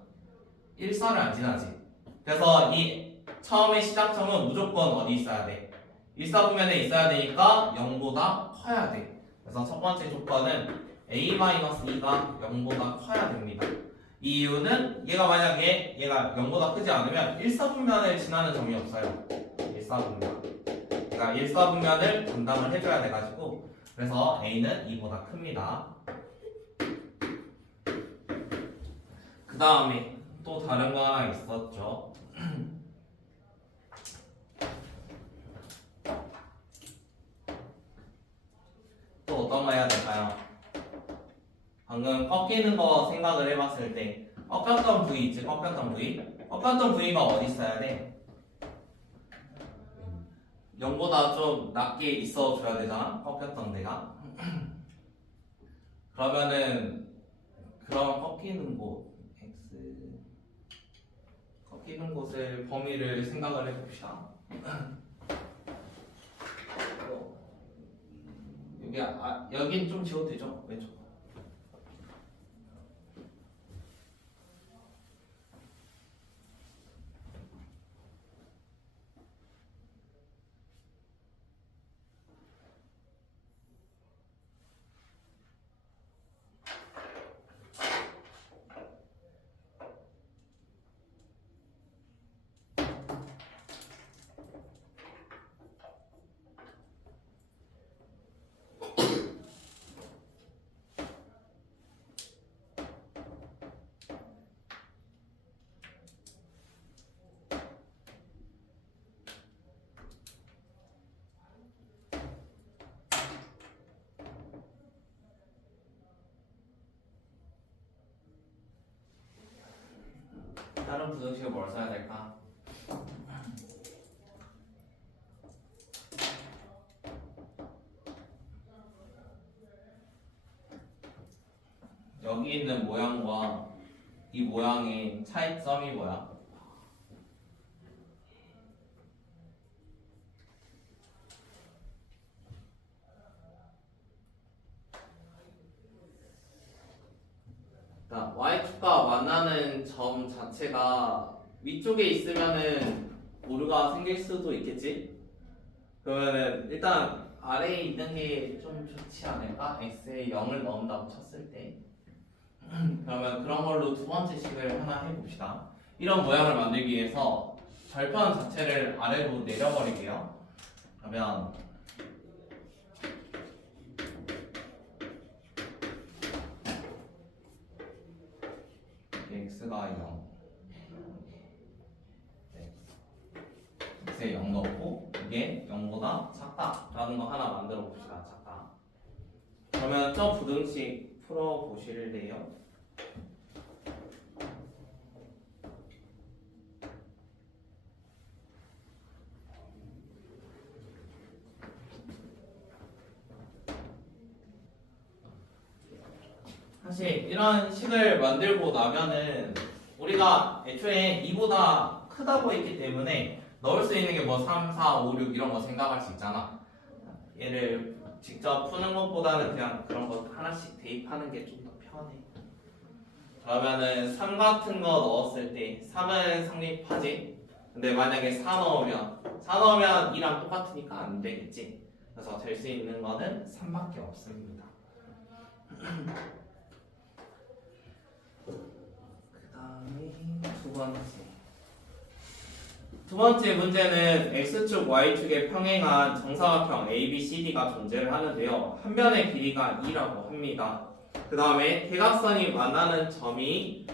1사를 안 지나지. 그래서 이 처음에 시작점은 무조건 어디 있어야 돼? 1사분면에 있어야 되니까 0보다 커야 돼. 그래서 첫 번째 조건은 A-2가 0보다 커야 됩니다. 이 이유는 만약에 얘가 0보다 크지 않으면 1사분면을 지나는 점이 없어요. 1사분면. 그러니까 1사분면을 담당을 해줘야 돼가지고 그래서 A는 2보다 큽니다. 그 다음에 또 다른 거 하나 있었죠. 또 어떤 거 해야 될까요? 방금 꺾이는 거 생각을 해봤을 때 꺾였던 부위 있지? 꺾였던 부위가 어디 있어야 돼? 0보다 좀 낮게 있어줘야 되잖아? 꺾였던 데가. 그러면은 그런 꺾이는 곳 바뀌는 곳을 범위를 생각을 해봅시다. 여기 여긴 좀 지워도 되죠? 왼쪽. 다른 부등식을 뭘 써야 될까? 여기 있는 모양과 이 모양의 차이점이 뭐야? y축과 만나는 점 자체가 위쪽에 있으면은 오류가 생길 수도 있겠지? 그러면은 일단 아래에 있는 게 좀 좋지 않을까? x에 0을 넣는다고 쳤을 때 그러면 그런 걸로 두 번째 식을 하나 해봅시다. 이런 모양을 만들기 위해서 절편 자체를 아래로 내려버릴게요. 그러면 x가 0 x에 0 넣고 이게 0보다 작다라는 거 하나 만들어 봅시다. 작다. 그러면 저 부등식 풀어 보실래요? 사실 이런 식을 만들고 나면은 우리가 애초에 2보다 크다고 했기 때문에 넣을 수 있는 게 뭐 3, 4, 5, 6 이런 거 생각할 수 있잖아. 얘를 직접 푸는 것보다는 그냥 그런 거 하나씩 대입하는 게 좀 더 편해. 그러면은 3 같은 거 넣었을 때 3은 성립하지? 근데 만약에 4 넣으면 2랑 똑같으니까 안 되겠지? 그래서 될 수 있는 거는 3밖에 없습니다. 그 다음에 두 번째 문제는 x축, y축의 평행한 정사각형 ABCD가 존재를 하는데요. 한 변의 길이가 2라고 합니다. 그 다음에 대각선이 만나는 점이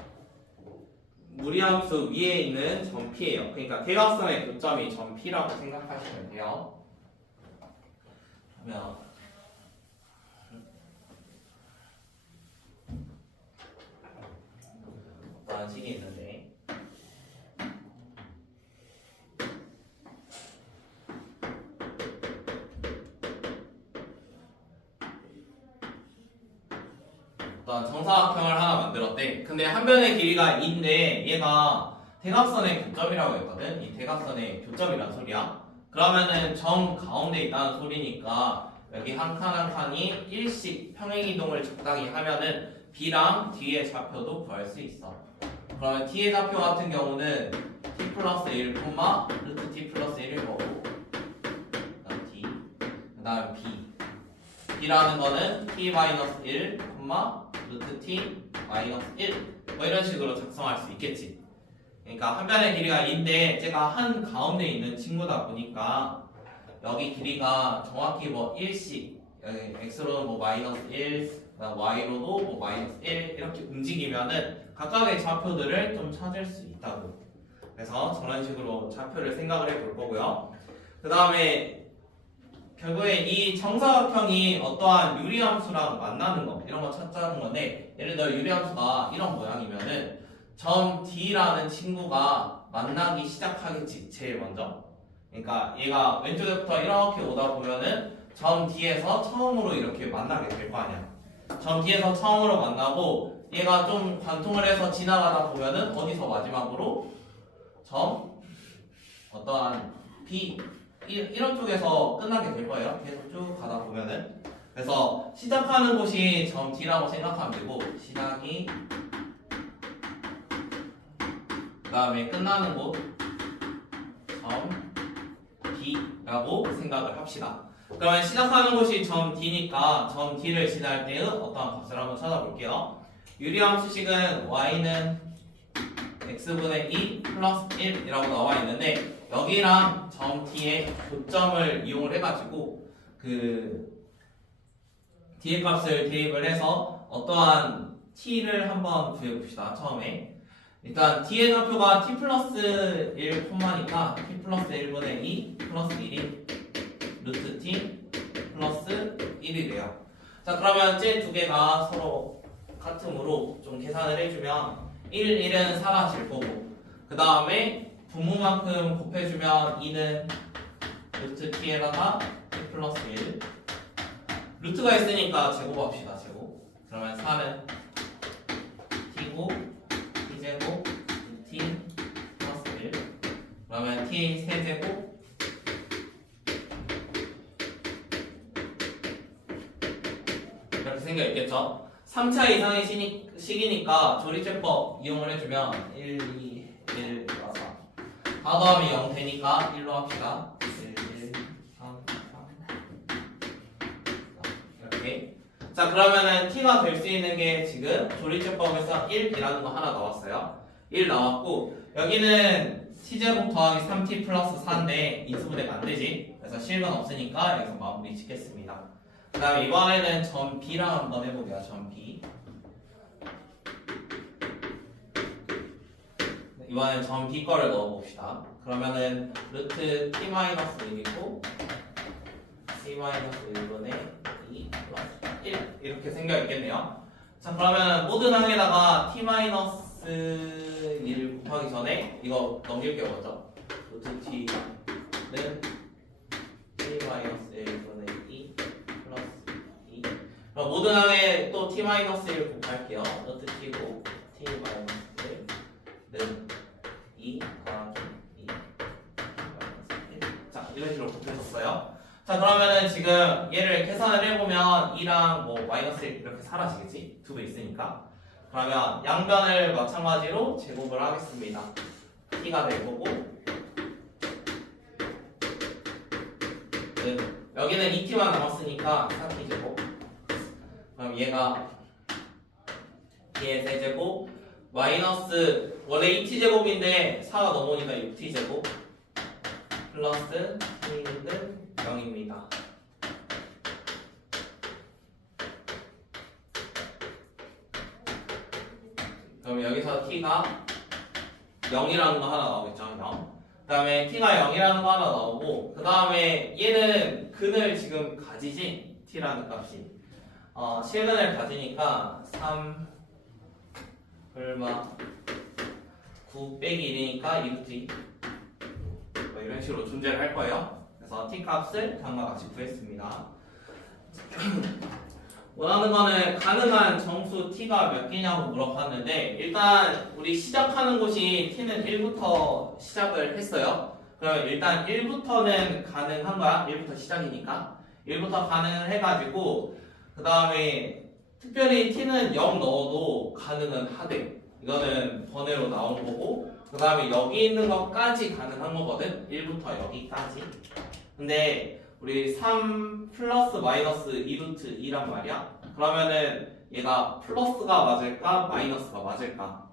무리함수 위에 있는 점 P예요. 그러니까 대각선의 교점이 점 P라고 생각하시면 돼요. 그러면 어떤 식이 있는데 어떤 정사각형을 하나 만들었대. 근데 한 변의 길이가 2인데 얘가 대각선의 교점이라고 했거든. 이 대각선의 교점이란 소리야. 그러면은 점 가운데 있다는 소리니까 여기 한 칸 한 칸이 1씩 평행이동을 적당히 하면은 B랑 D의 좌표도 구할 수 있어. 그러면 D의 좌표 같은 경우는 T 플러스 1, 루트 T 플러스 1일 거고 그다음 D, 그다음 B. B라는 거는 T 마이너스 1, 루트 T 마이너스 1 뭐 이런 식으로 작성할 수 있겠지. 그러니까 한 변의 길이가 2인데 제가 한 가운데 있는 친구다 보니까 여기 길이가 정확히 뭐 1씩 여기 x로는 뭐 마이너스 1, y로도 뭐 마이너스 1 이렇게 움직이면은 각각의 좌표들을 좀 찾을 수 있다고. 그래서 저런 식으로 좌표를 생각을 해볼 거고요. 그 다음에 결국에 이 정사각형이 어떠한 유리함수랑 만나는 거 이런 거 찾자는 건데, 예를 들어 유리함수가 이런 모양이면은 점 D라는 친구가 만나기 시작하겠지 제일 먼저. 그러니까 얘가 왼쪽부터 이렇게 오다 보면은 점 D에서 처음으로 이렇게 만나게 될 거 아니야. 점 D에서 처음으로 만나고 얘가 좀 관통을 해서 지나가다 보면은 어디서 마지막으로 점 어떠한 B 이런 쪽에서 끝나게 될 거예요. 계속 쭉 가다 보면은. 그래서 시작하는 곳이 점 D라고 생각하면 되고 시작이 그 다음에 끝나는 곳 점 D라고 생각을 합시다. 그러면 시작하는 곳이 점 D니까 점 D를 지날 때의 어떠한 값을 한번 찾아볼게요. 유리함수식은 y는 x분의 2 플러스 1이라고 나와 있는데 여기랑 점 D의 교점을 이용을 해가지고 그 D의 값을 대입을 해서 어떠한 T를 한번 구해봅시다. 처음에 일단 D의 좌표가 T 플러스 1 콤마니까 T 플러스 1분의 2 플러스 1이 루트 T 플러스 1이래요. 자 그러면 쟤 두 개가 서로 같음으로 좀 계산을 해주면 1, 1은 사라질 거고 그 다음에 분모만큼 곱해주면 2는 루트 T에다가 T 플러스 1 루트가 있으니까 제곱합시다. 제곱. 그러면 4는 T고 T제곱 T 플러스 1 그러면 T 세제곱 이렇게 생겨 있겠죠? 3차 이상의 식이니까 조리제법 이용을 해주면 1, 2, 1, 4 다음이 0 되니까 1로 합시다. 1, 1, 3, 4 이렇게. 자 그러면은 t가 될 수 있는 게 지금 조리제법에서 1이라는 거 하나 나왔어요. 1 나왔고 여기는 t제곱 더하기 3t 플러스 4인데 인수분해가 안 되지. 그래서 실근 없으니까 여기서 마무리 짓겠습니다. 그 다음에 이번에는 점 B랑 한번 해볼게요. 점 B. 이번엔 점 B 거를 넣어봅시다. 그러면은 루트 T-1이고 T-1분의 2 플러스 1 이렇게 생겨 있겠네요. 자 그러면 모든 항에다가 T-1 곱하기 전에 이거 넘길게요. 먼저 루트 T는 T-1분의 2 플러스 2 그럼 모든 항에 또 T-1 곱할게요. 루트 T고 T-1는 2 더하기 2 1 자 이런 식으로 곱해줬어요. 자 그러면은 지금 얘를 계산을 해보면 2랑 뭐 마이너스 1 이렇게 사라지겠지? 두 개 있으니까. 그러면 양변을 마찬가지로 제곱을 하겠습니다. t가 될 거고 여기는 2t만 남았으니까 4t 제곱 그럼 얘가 t의 세제곱 마이너스 원래 2t 제곱인데 4가 넘어오니까 6t 제곱 플러스 t는 0입니다. 그럼 여기서 t가 0이라는 거 하나 나오겠죠? 0. 그 다음에 t가 0이라는 거 하나 나오고 그 다음에 얘는 근을 지금 가지지? t라는 값이 실근을 가지니까 3 얼마 9 빼기 1이니까 2루트 뭐 이런 식으로 존재를 할 거예요. 그래서 t 값을 다음과 같이 구했습니다. 원하는 거는 가능한 정수 t가 몇 개냐고 물어봤는데 일단 우리 시작하는 곳이 t는 1부터 시작을 했어요. 그러면 일단 1부터는 가능한 거야. 1부터 시작이니까 1부터 가능을 해가지고 그 다음에 특별히 t는 0 넣어도 가능은 하대. 이거는 번외로 나온 거고 그 다음에 여기 있는 것까지 가능한 거거든. 1부터 여기까지. 근데 우리 3 플러스 마이너스 2루트 2란 말이야. 그러면은 얘가 플러스가 맞을까 마이너스가 맞을까?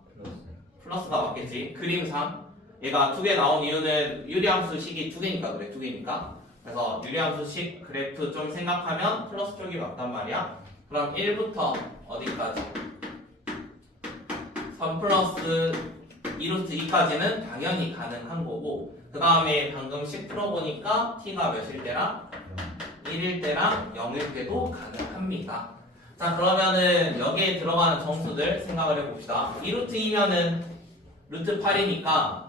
플러스가 맞겠지. 그림상 얘가 두 개 나온 이유는 유리함수식이 두 개니까 그래. 두 개니까. 그래서 유리함수식 그래프 좀 생각하면 플러스 쪽이 맞단 말이야. 그럼 1부터 어디까지? 3 플러스 2루트 2까지는 당연히 가능한 거고 그 다음에 방금 10 풀어보니까 t가 몇일 때랑 1일 때랑 0일 때도 가능합니다. 자 그러면은 여기에 들어가는 정수들 생각을 해봅시다. 2루트 2면은 루트 8이니까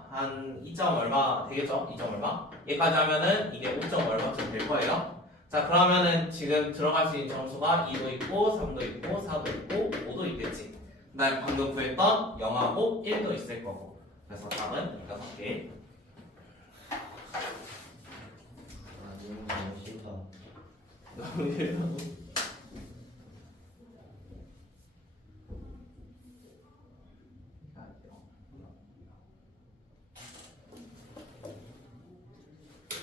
한 2점 얼마 되겠죠? 2점 얼마? 얘까지 하면은 이게 5점 얼마쯤 될 거예요. 자 그러면은 지금 들어갈 수 있는 점수가 2도 있고 3도 있고 4도 있고 5도 있겠지. 그 다음에 방금 구했던 0하고 1도 있을 거고 그래서 답은 6개. 아 이런 거 너무 싫다. 너무 싫다고?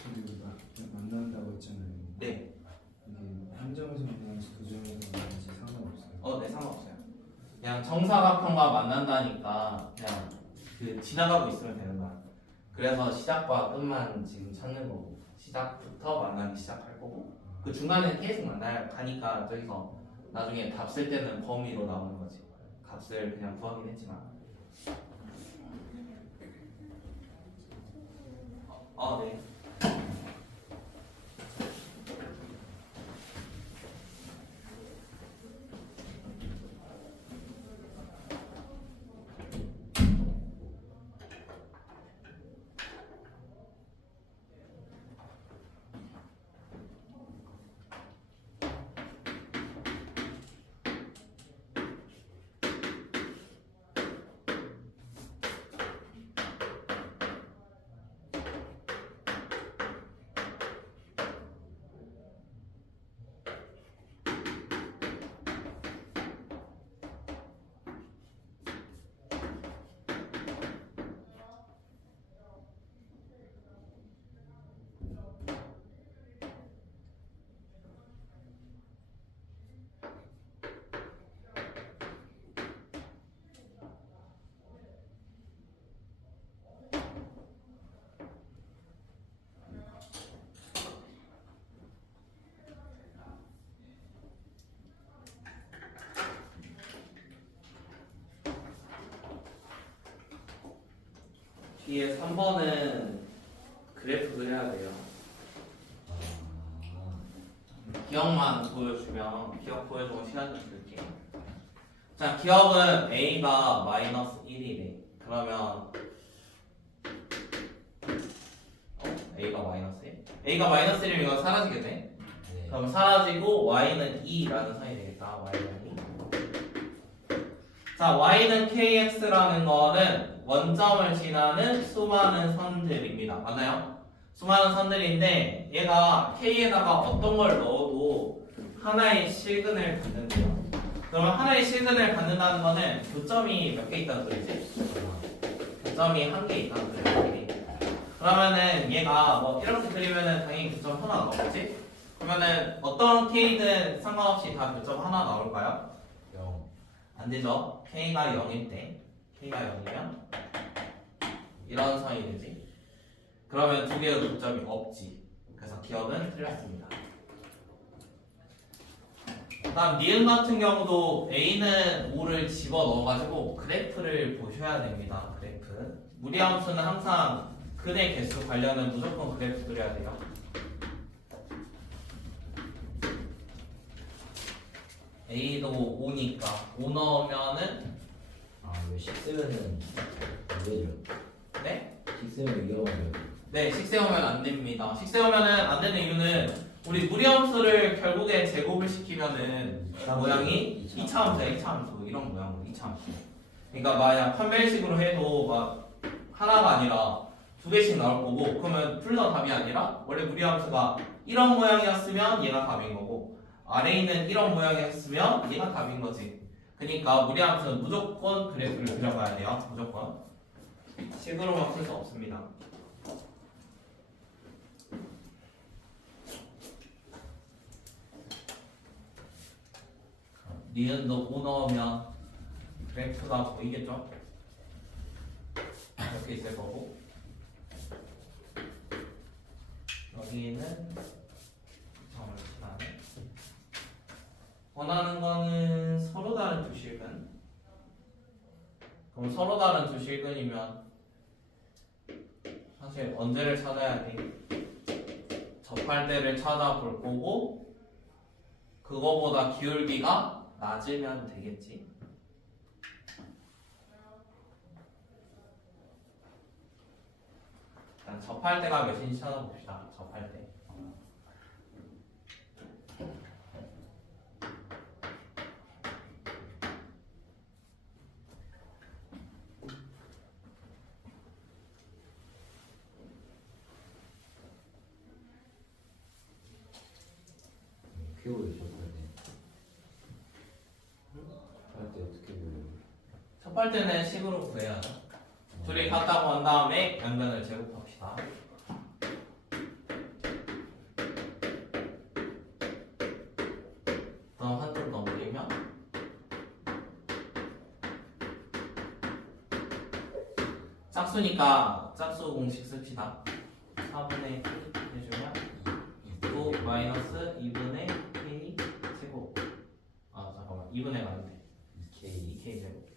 그리고 만난다고 했잖아요. 네. 이게 한 점에서 만나는지 두 점에서 만나는지 상관없어요. 네, 상관없어요. 그냥 정사각형과 만난다니까 그냥 그 지나가고 있으면 되는 거야. 그래서 시작과 끝만 지금 찾는 거고 시작부터 만나기 시작할 거고 그 중간에 계속 만나야 가니까 저기서 나중에 답 쓸 때는 범위로 나오는 거지. 값을 그냥 구하긴 했지만. 네. 뒤에 3번은 그래프 그려야 돼요. 기억만 보여주면 기억 보여주고 시간 좀 줄게. 자, 기억은 a가 마이너스 1이래. 그러면 a가 마이너스 1? a가 마이너스 1이면 이건 사라지겠네. 네. 그럼 사라지고 y는 2라는 선이 되겠다. y는 2. 자, y는 kx라는 거는 원점을 지나는 수많은 선들입니다. 맞나요? 수많은 선들인데 얘가 k에다가 어떤 걸 넣어도 하나의 실근을 받는데요. 그러면 하나의 실근을 받는다는 거는 교점이 몇 개 있다는 소리지? 교점이 한 개 있다는 소리지. 그러면은 얘가 뭐 이렇게 그리면은 당연히 교점 하나 나오겠지? 그러면은 어떤 k든 상관없이 다 교점 하나 나올까요? 0. 안 되죠. k가 0일 때 k가 0이면 이런 선이 되지. 그러면 두 개의 교점이 없지. 그래서 기억은 틀렸습니다. 다음 니은 같은 경우도 a는 5를 집어넣어가지고 그래프를 보셔야 됩니다. 그래프. 무리함수는 항상 근의 개수 관련은 무조건 그래프 그려야 돼요. a도 5니까 5 넣으면은 아왜 10 쓰면은 안 되죠? 네? 10 쓰면 위험하죠. 네, 식 세우면 안 됩니다. 식 세우면은 안 되는 이유는 우리 무리함수를 결국에 제곱을 시키면은 모양이 2차함수야, 2차함수. 이런 모양으로 2차함수. 그러니까 만약 판별식으로 해도 막 하나가 아니라 두 개씩 나올 거고, 그러면 둘 다 답이 아니라 원래 무리함수가 이런 모양이었으면 얘가 답인 거고, 아래에 있는 이런 모양이었으면 얘가 답인 거지. 그러니까 무리함수는 무조건 그래프를 그려봐야 돼요. 무조건. 식으로만 풀 수 없습니다. 니은도 5 넣으면 그래프가 보이겠죠? 이렇게 있을 거고 여기는 점을 칠하네. 원하는 거는 서로 다른 두 실근. 그럼 서로 다른 두 실근이면 사실 언제를 찾아야 돼? 접할 때를 찾아볼 거고 그거보다 기울기가 낮으면 되겠지. 일단 접할 때가 몇인지 찾아봅시다. 접할 때. 어떻게 보여줘 그때? 할때 어떻게 보여? 첫 때는 식으로 구해야죠. 둘이 같다고 한 다음에 양변을 제곱합시다. 그럼 한 점 넘기면 짝수니까 짝수 공식 씁시다. 4분의 K 해주면 9 마이너스 2분의 K 제곱. 아 잠깐만 2분의 가는데 2K 2K 제곱.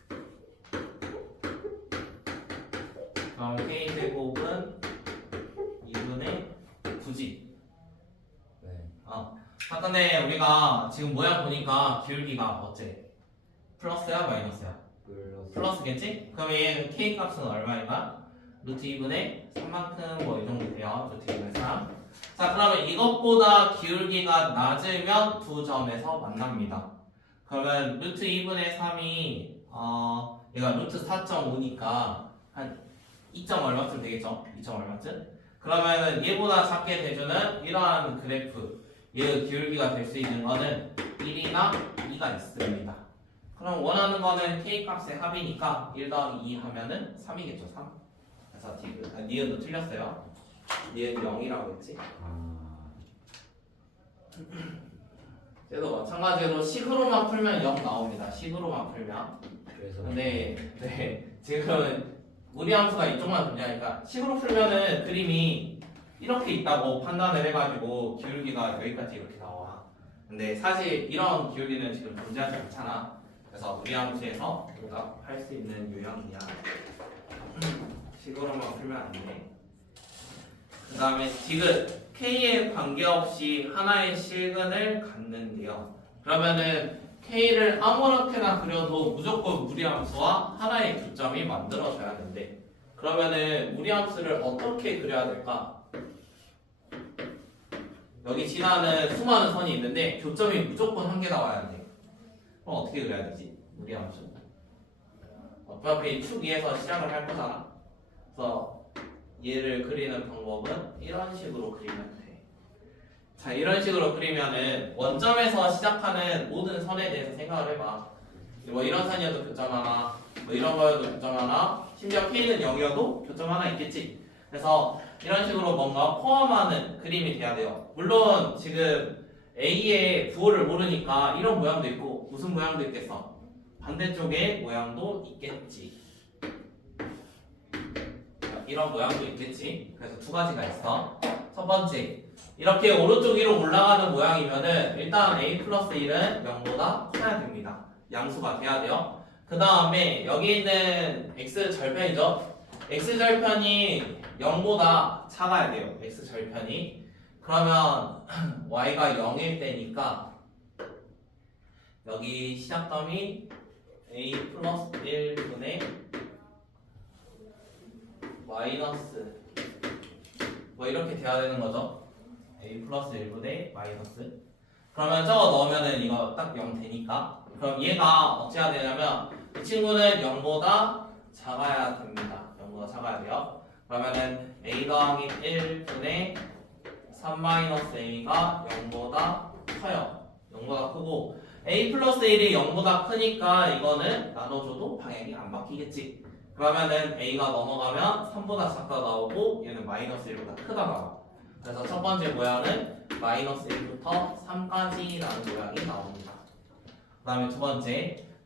그럼 K 제곱은 2분의 9지. 네. 근데 우리가 지금 모양 보니까 기울기가 어째? 플러스야 마이너스야? 플러스겠지? 그럼 얘는 K 값은 얼마인가? 루트 2분의 3만큼 뭐 이 정도 돼요. 루트 2분의 3. 자 그러면 이것보다 기울기가 낮으면 두 점에서 만납니다. 그러면 루트 2분의 3이 얘가 루트 4.5니까 한 2점 얼마쯤 되겠죠? 2점 얼마쯤? 그러면은 얘보다 작게 돼주는 이러한 그래프 얘의 기울기가 될 수 있는 거는 1이나 2가 있습니다. 그럼 원하는 거는 K 값의 합이니까 1 더하기 2 하면은 3이겠죠 3. 그래서 니은도 틀렸어요. 니은 0이라고 했지. 얘도 마찬가지로 식으로만 풀면 0 나옵니다. 식으로만 풀면. 그래서 근데 네, 지금 무리함수가 이쪽만 존재하니까 식으로 풀면은 그림이 이렇게 있다고 판단을 해가지고 기울기가 여기까지 이렇게 나와. 근데 사실 이런 기울기는 지금 존재하지 않잖아. 그래서 무리함수에서 응답할 수 있는 유형이야. 식으로만 풀면 안 돼. 그 다음에 디귿 K에 관계없이 하나의 실근을 갖는데요. 그러면은 K를 아무렇게나 그려도 무조건 무리함수와 하나의 교점이 만들어져야 되는데 그러면은 무리함수를 어떻게 그려야 될까? 여기 지나는 수많은 선이 있는데 교점이 무조건 한 개 나와야 돼. 그럼 어떻게 그려야 되지? 무리함수. 어차피 축 위에서 시작을 할 거잖아. 그래서 얘를 그리는 방법은 이런 식으로 그리면 돼. 자, 이런 식으로 그리면은 원점에서 시작하는 모든 선에 대해서 생각을 해봐. 뭐 이런 선이어도 교점 하나, 뭐 이런 거여도 교점 하나, 심지어 K는 0이어도 교점 하나 있겠지. 그래서 이런 식으로 뭔가 포함하는 그림이 돼야 돼요. 물론 지금 A의 부호를 모르니까 이런 모양도 있고 무슨 모양도 있겠어? 반대쪽에 모양도 있겠지. 이런 모양도 있겠지. 그래서 두 가지가 있어. 첫 번째, 이렇게 오른쪽 위로 올라가는 모양이면은 일단 A 플러스 1은 0보다 커야 됩니다. 양수가 돼야 돼요. 그 다음에 여기 있는 X 절편이죠. X 절편이 0보다 작아야 돼요. X 절편이. 그러면 Y가 0일 때니까 여기 시작점이 A 플러스 1분의 마이너스 뭐 이렇게 돼야 되는 거죠. A 플러스 1분의 마이너스. 그러면 저거 넣으면은 이거 딱 0 되니까. 그럼 얘가 어찌해야 되냐면 이 친구는 0보다 작아야 됩니다. 0보다 작아야 돼요. 그러면은 A 더하기 1분의 3 마이너스 A가 0보다 커요. 0보다 크고 A 플러스 1이 0보다 크니까 이거는 나눠줘도 방향이 안 바뀌겠지. 그러면은 A가 넘어가면 3보다 작다 나오고 얘는 마이너스 1보다 크다 나와. 그래서 첫 번째 모양은 마이너스 1부터 3까지라는 모양이 나옵니다. 그 다음에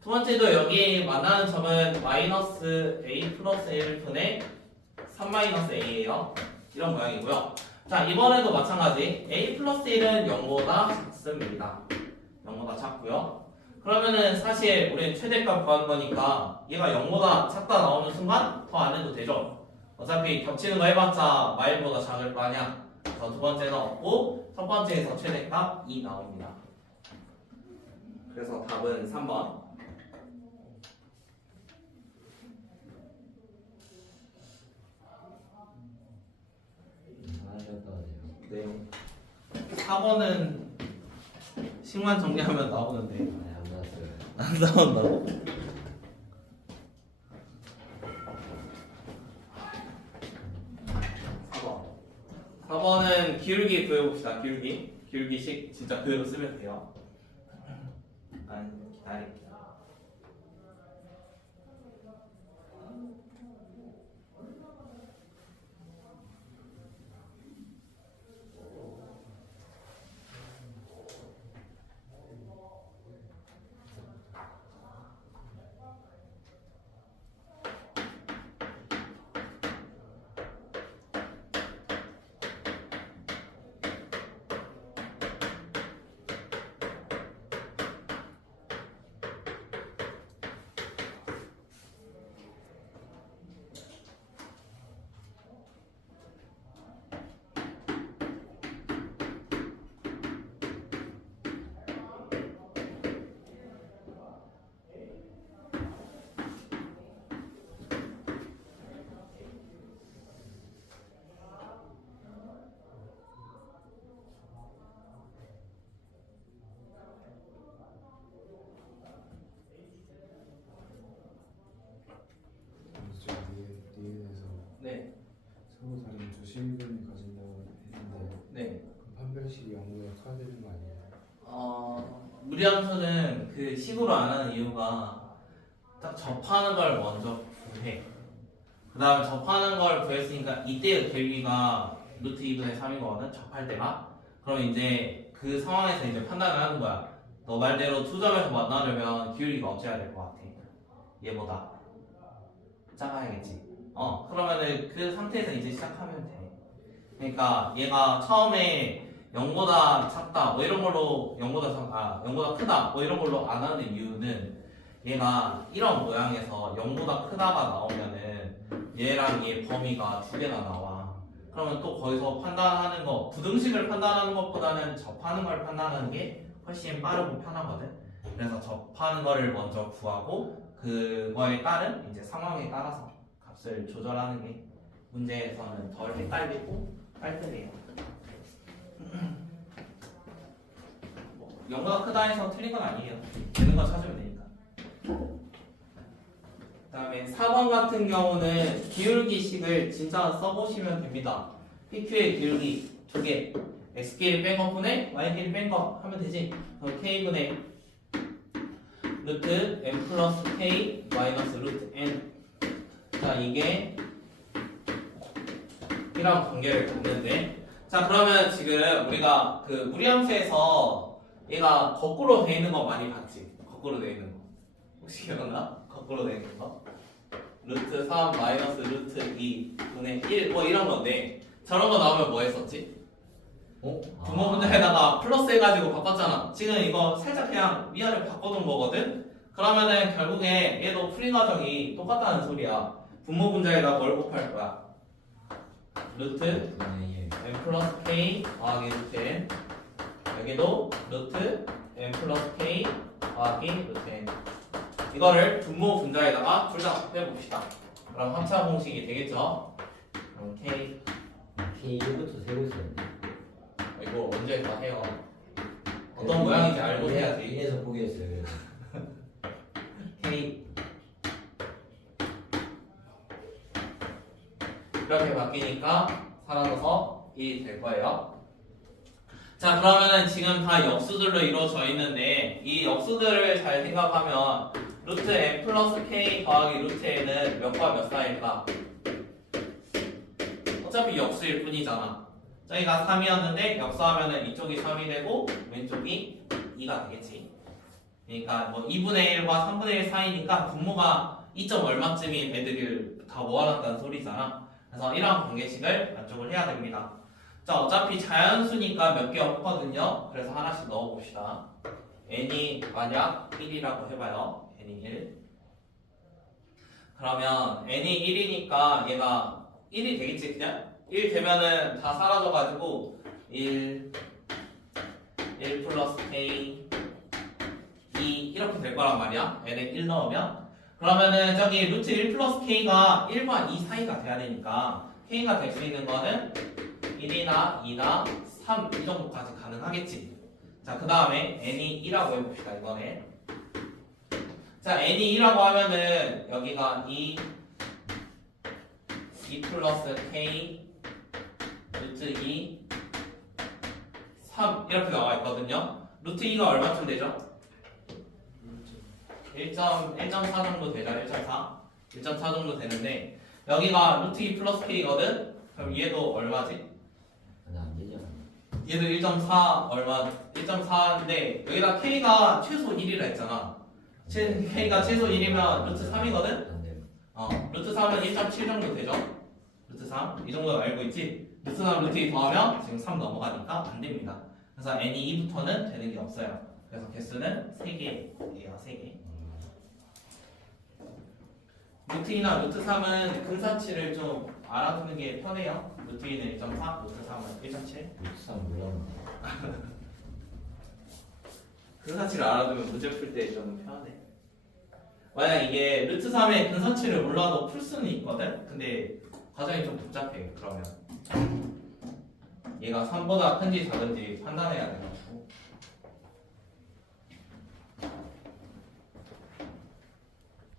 두 번째도 여기 만나는 점은 마이너스 A 플러스 1분의 3 마이너스 A예요. 이런 모양이고요. 자, 이번에도 마찬가지 A 플러스 1은 0보다 작습니다. 0보다 작고요. 그러면은 사실 우리는 최대값 구하는 거니까 얘가 0보다 작다 나오는 순간 더 안 해도 되죠. 어차피 겹치는 거 해봤자 마일보다 작을 거 아니야. 그래서 두 번째는 없고 첫 번째에서 최대값 2 나옵니다. 그래서 답은 3번. 네. 4번은 식만 정리하면 나오는데 안 나온다고? 4번은 기울기 구해봅시다. 기울기. 기울기식 진짜 그대로 쓰면 돼요. 기다릴게요. 니은에서 네, 서로 다른 주시민이 가진다고 했는데 네. 그럼 판별식이 영구에 커야 되는 거 아니에요? 무리함수는 그 식으로 안 하는 이유가 딱 접하는 걸 먼저 구해. 그 다음에 접하는 걸 구했으니까 이때의 길이가 루트 2분의 3이거든, 접할 때가. 그럼 이제 그 상황에서 이제 판단을 하는 거야. 너 말대로 두 점에서 만나려면 기울기가 어째야 될 것 같아? 얘보다 작아야겠지. 그러면은 그 상태에서 이제 시작하면 돼. 그러니까 얘가 처음에 0보다 작다 뭐 이런 걸로 0보다 크다 뭐 이런 걸로 안 하는 이유는 얘가 이런 모양에서 0보다 크다가 나오면은 얘랑 얘 범위가 두 개나 나와. 그러면 또 거기서 판단하는 거, 부등식을 판단하는 것보다는 접하는 걸 판단하는 게 훨씬 빠르고 편하거든. 그래서 접하는 거를 먼저 구하고 그거에 따른 이제 상황에 따라서 값을 조절하는 게 문제에서는 덜 헷갈리고 깔끔해요. 0보다 크다 해서 틀린 건 아니에요. 되는 거 찾으면 되니까. 그 다음에 4번 같은 경우는 기울기식을 진짜 써보시면 됩니다. PQ의 기울기 두 개, X끼리 뺀 거 분의 Y끼리 뺀 거 하면 되지. 그럼 K분의 루트 N 플러스 K 마이너스 루트 N. 자, 이게 이런 관계를 갖는데, 자, 그러면 지금 우리가 그 무리함수에서 얘가 거꾸로 돼 있는 거 많이 봤지? 거꾸로 돼 있는 거 혹시 기억나? 거꾸로 돼 있는 거 루트 3 마이너스 루트 2 분의 1 뭐 이런 건데, 저런 거 나오면 뭐 했었지? 분모 분자에다가 플러스 해가지고 바꿨잖아. 지금 이거 살짝 그냥 위아래 바꿔둔 거거든? 그러면은 결국에 얘도 풀이 과정이 똑같다는 소리야. 분모 분자에다 뭘 곱할 거야? 루트 n 플러스 k 더하기 루트 n. 여기도 루트 n 플러스 k 더하기 루트 n. 이거를 분모 분자에다가 둘 다 빼봅시다. 그럼 합차 공식이 되겠죠? 그럼 k. K1부터 세고 있었는데 이거 언제 다 해요? 어떤 모양인지 알고 해야지. 위에서 보겠어요. k 이렇게 바뀌니까 사라져서 1이 될 거예요. 자, 그러면은 지금 다 역수들로 이루어져 있는데 이 역수들을 잘 생각하면 루트 n 플러스 k 더하기 루트 n은 몇과 몇 사이일까? 어차피 역수일 뿐이잖아. 저기가 3이었는데 역수하면은 이쪽이 3이 되고 왼쪽이 2가 되겠지. 그러니까 뭐 2분의 1과 3분의 1 사이니까 분모가 2점 얼마쯤인 애들을 다 모아놨다는 소리잖아. 그래서 이러한 관계식을 만족을 해야 됩니다. 자, 어차피 자연수니까 몇 개 없거든요. 그래서 하나씩 넣어봅시다. n이 만약 1이라고 해봐요. n이 1. 그러면 n이 1이니까 얘가 1이 되겠지 그냥? 1 되면은 다 사라져가지고 1 플러스 k 2 이렇게 될 거란 말이야. n에 1 넣으면. 그러면은 저기 루트 1 플러스 k가 1과 2 사이가 돼야 되니까 k가 될 수 있는 거는 1이나 2나 3 이 정도까지 가능하겠지. 자, 그 다음에 n이 2라고 해봅시다. 이번에 자, n이 2라고 하면은 여기가 2 플러스 k 루트 2 3 이렇게 나와 있거든요. 루트 2가 얼마쯤 되죠? 1.4 정도 되죠. 1.4 정도 되는데 여기가 루트 2 플러스 k거든? 그럼 얘도 얼마지? 아니 안 되잖아. 얘도 1.4 얼마 1.4인데 여기다 k가 최소 1이라 했잖아. k가 최소 1이면 루트 3이거든? 안 돼요. 루트 3은 1.7 정도 되죠? 루트 3? 이 정도 알고 있지? 루트 3 루트 2 더하면 지금 3 넘어가니까 안 됩니다. 그래서 n이 2부터는 되는 게 없어요. 그래서 개수는 3개예요. 3개. 루트 2나 루트 3은 근사치를 좀 알아두는 게 편해요. 루트 2는 1.4, 루트 3은 1.7. 루트상 몰랐는데. 근사치를 알아두면 문제 풀 때 좀 편해. 만약 이게 루트 3의 근사치를 몰라도 풀 수는 있거든? 근데 과정이 좀 복잡해. 그러면 얘가 3보다 큰지 작은지 판단해야 돼요.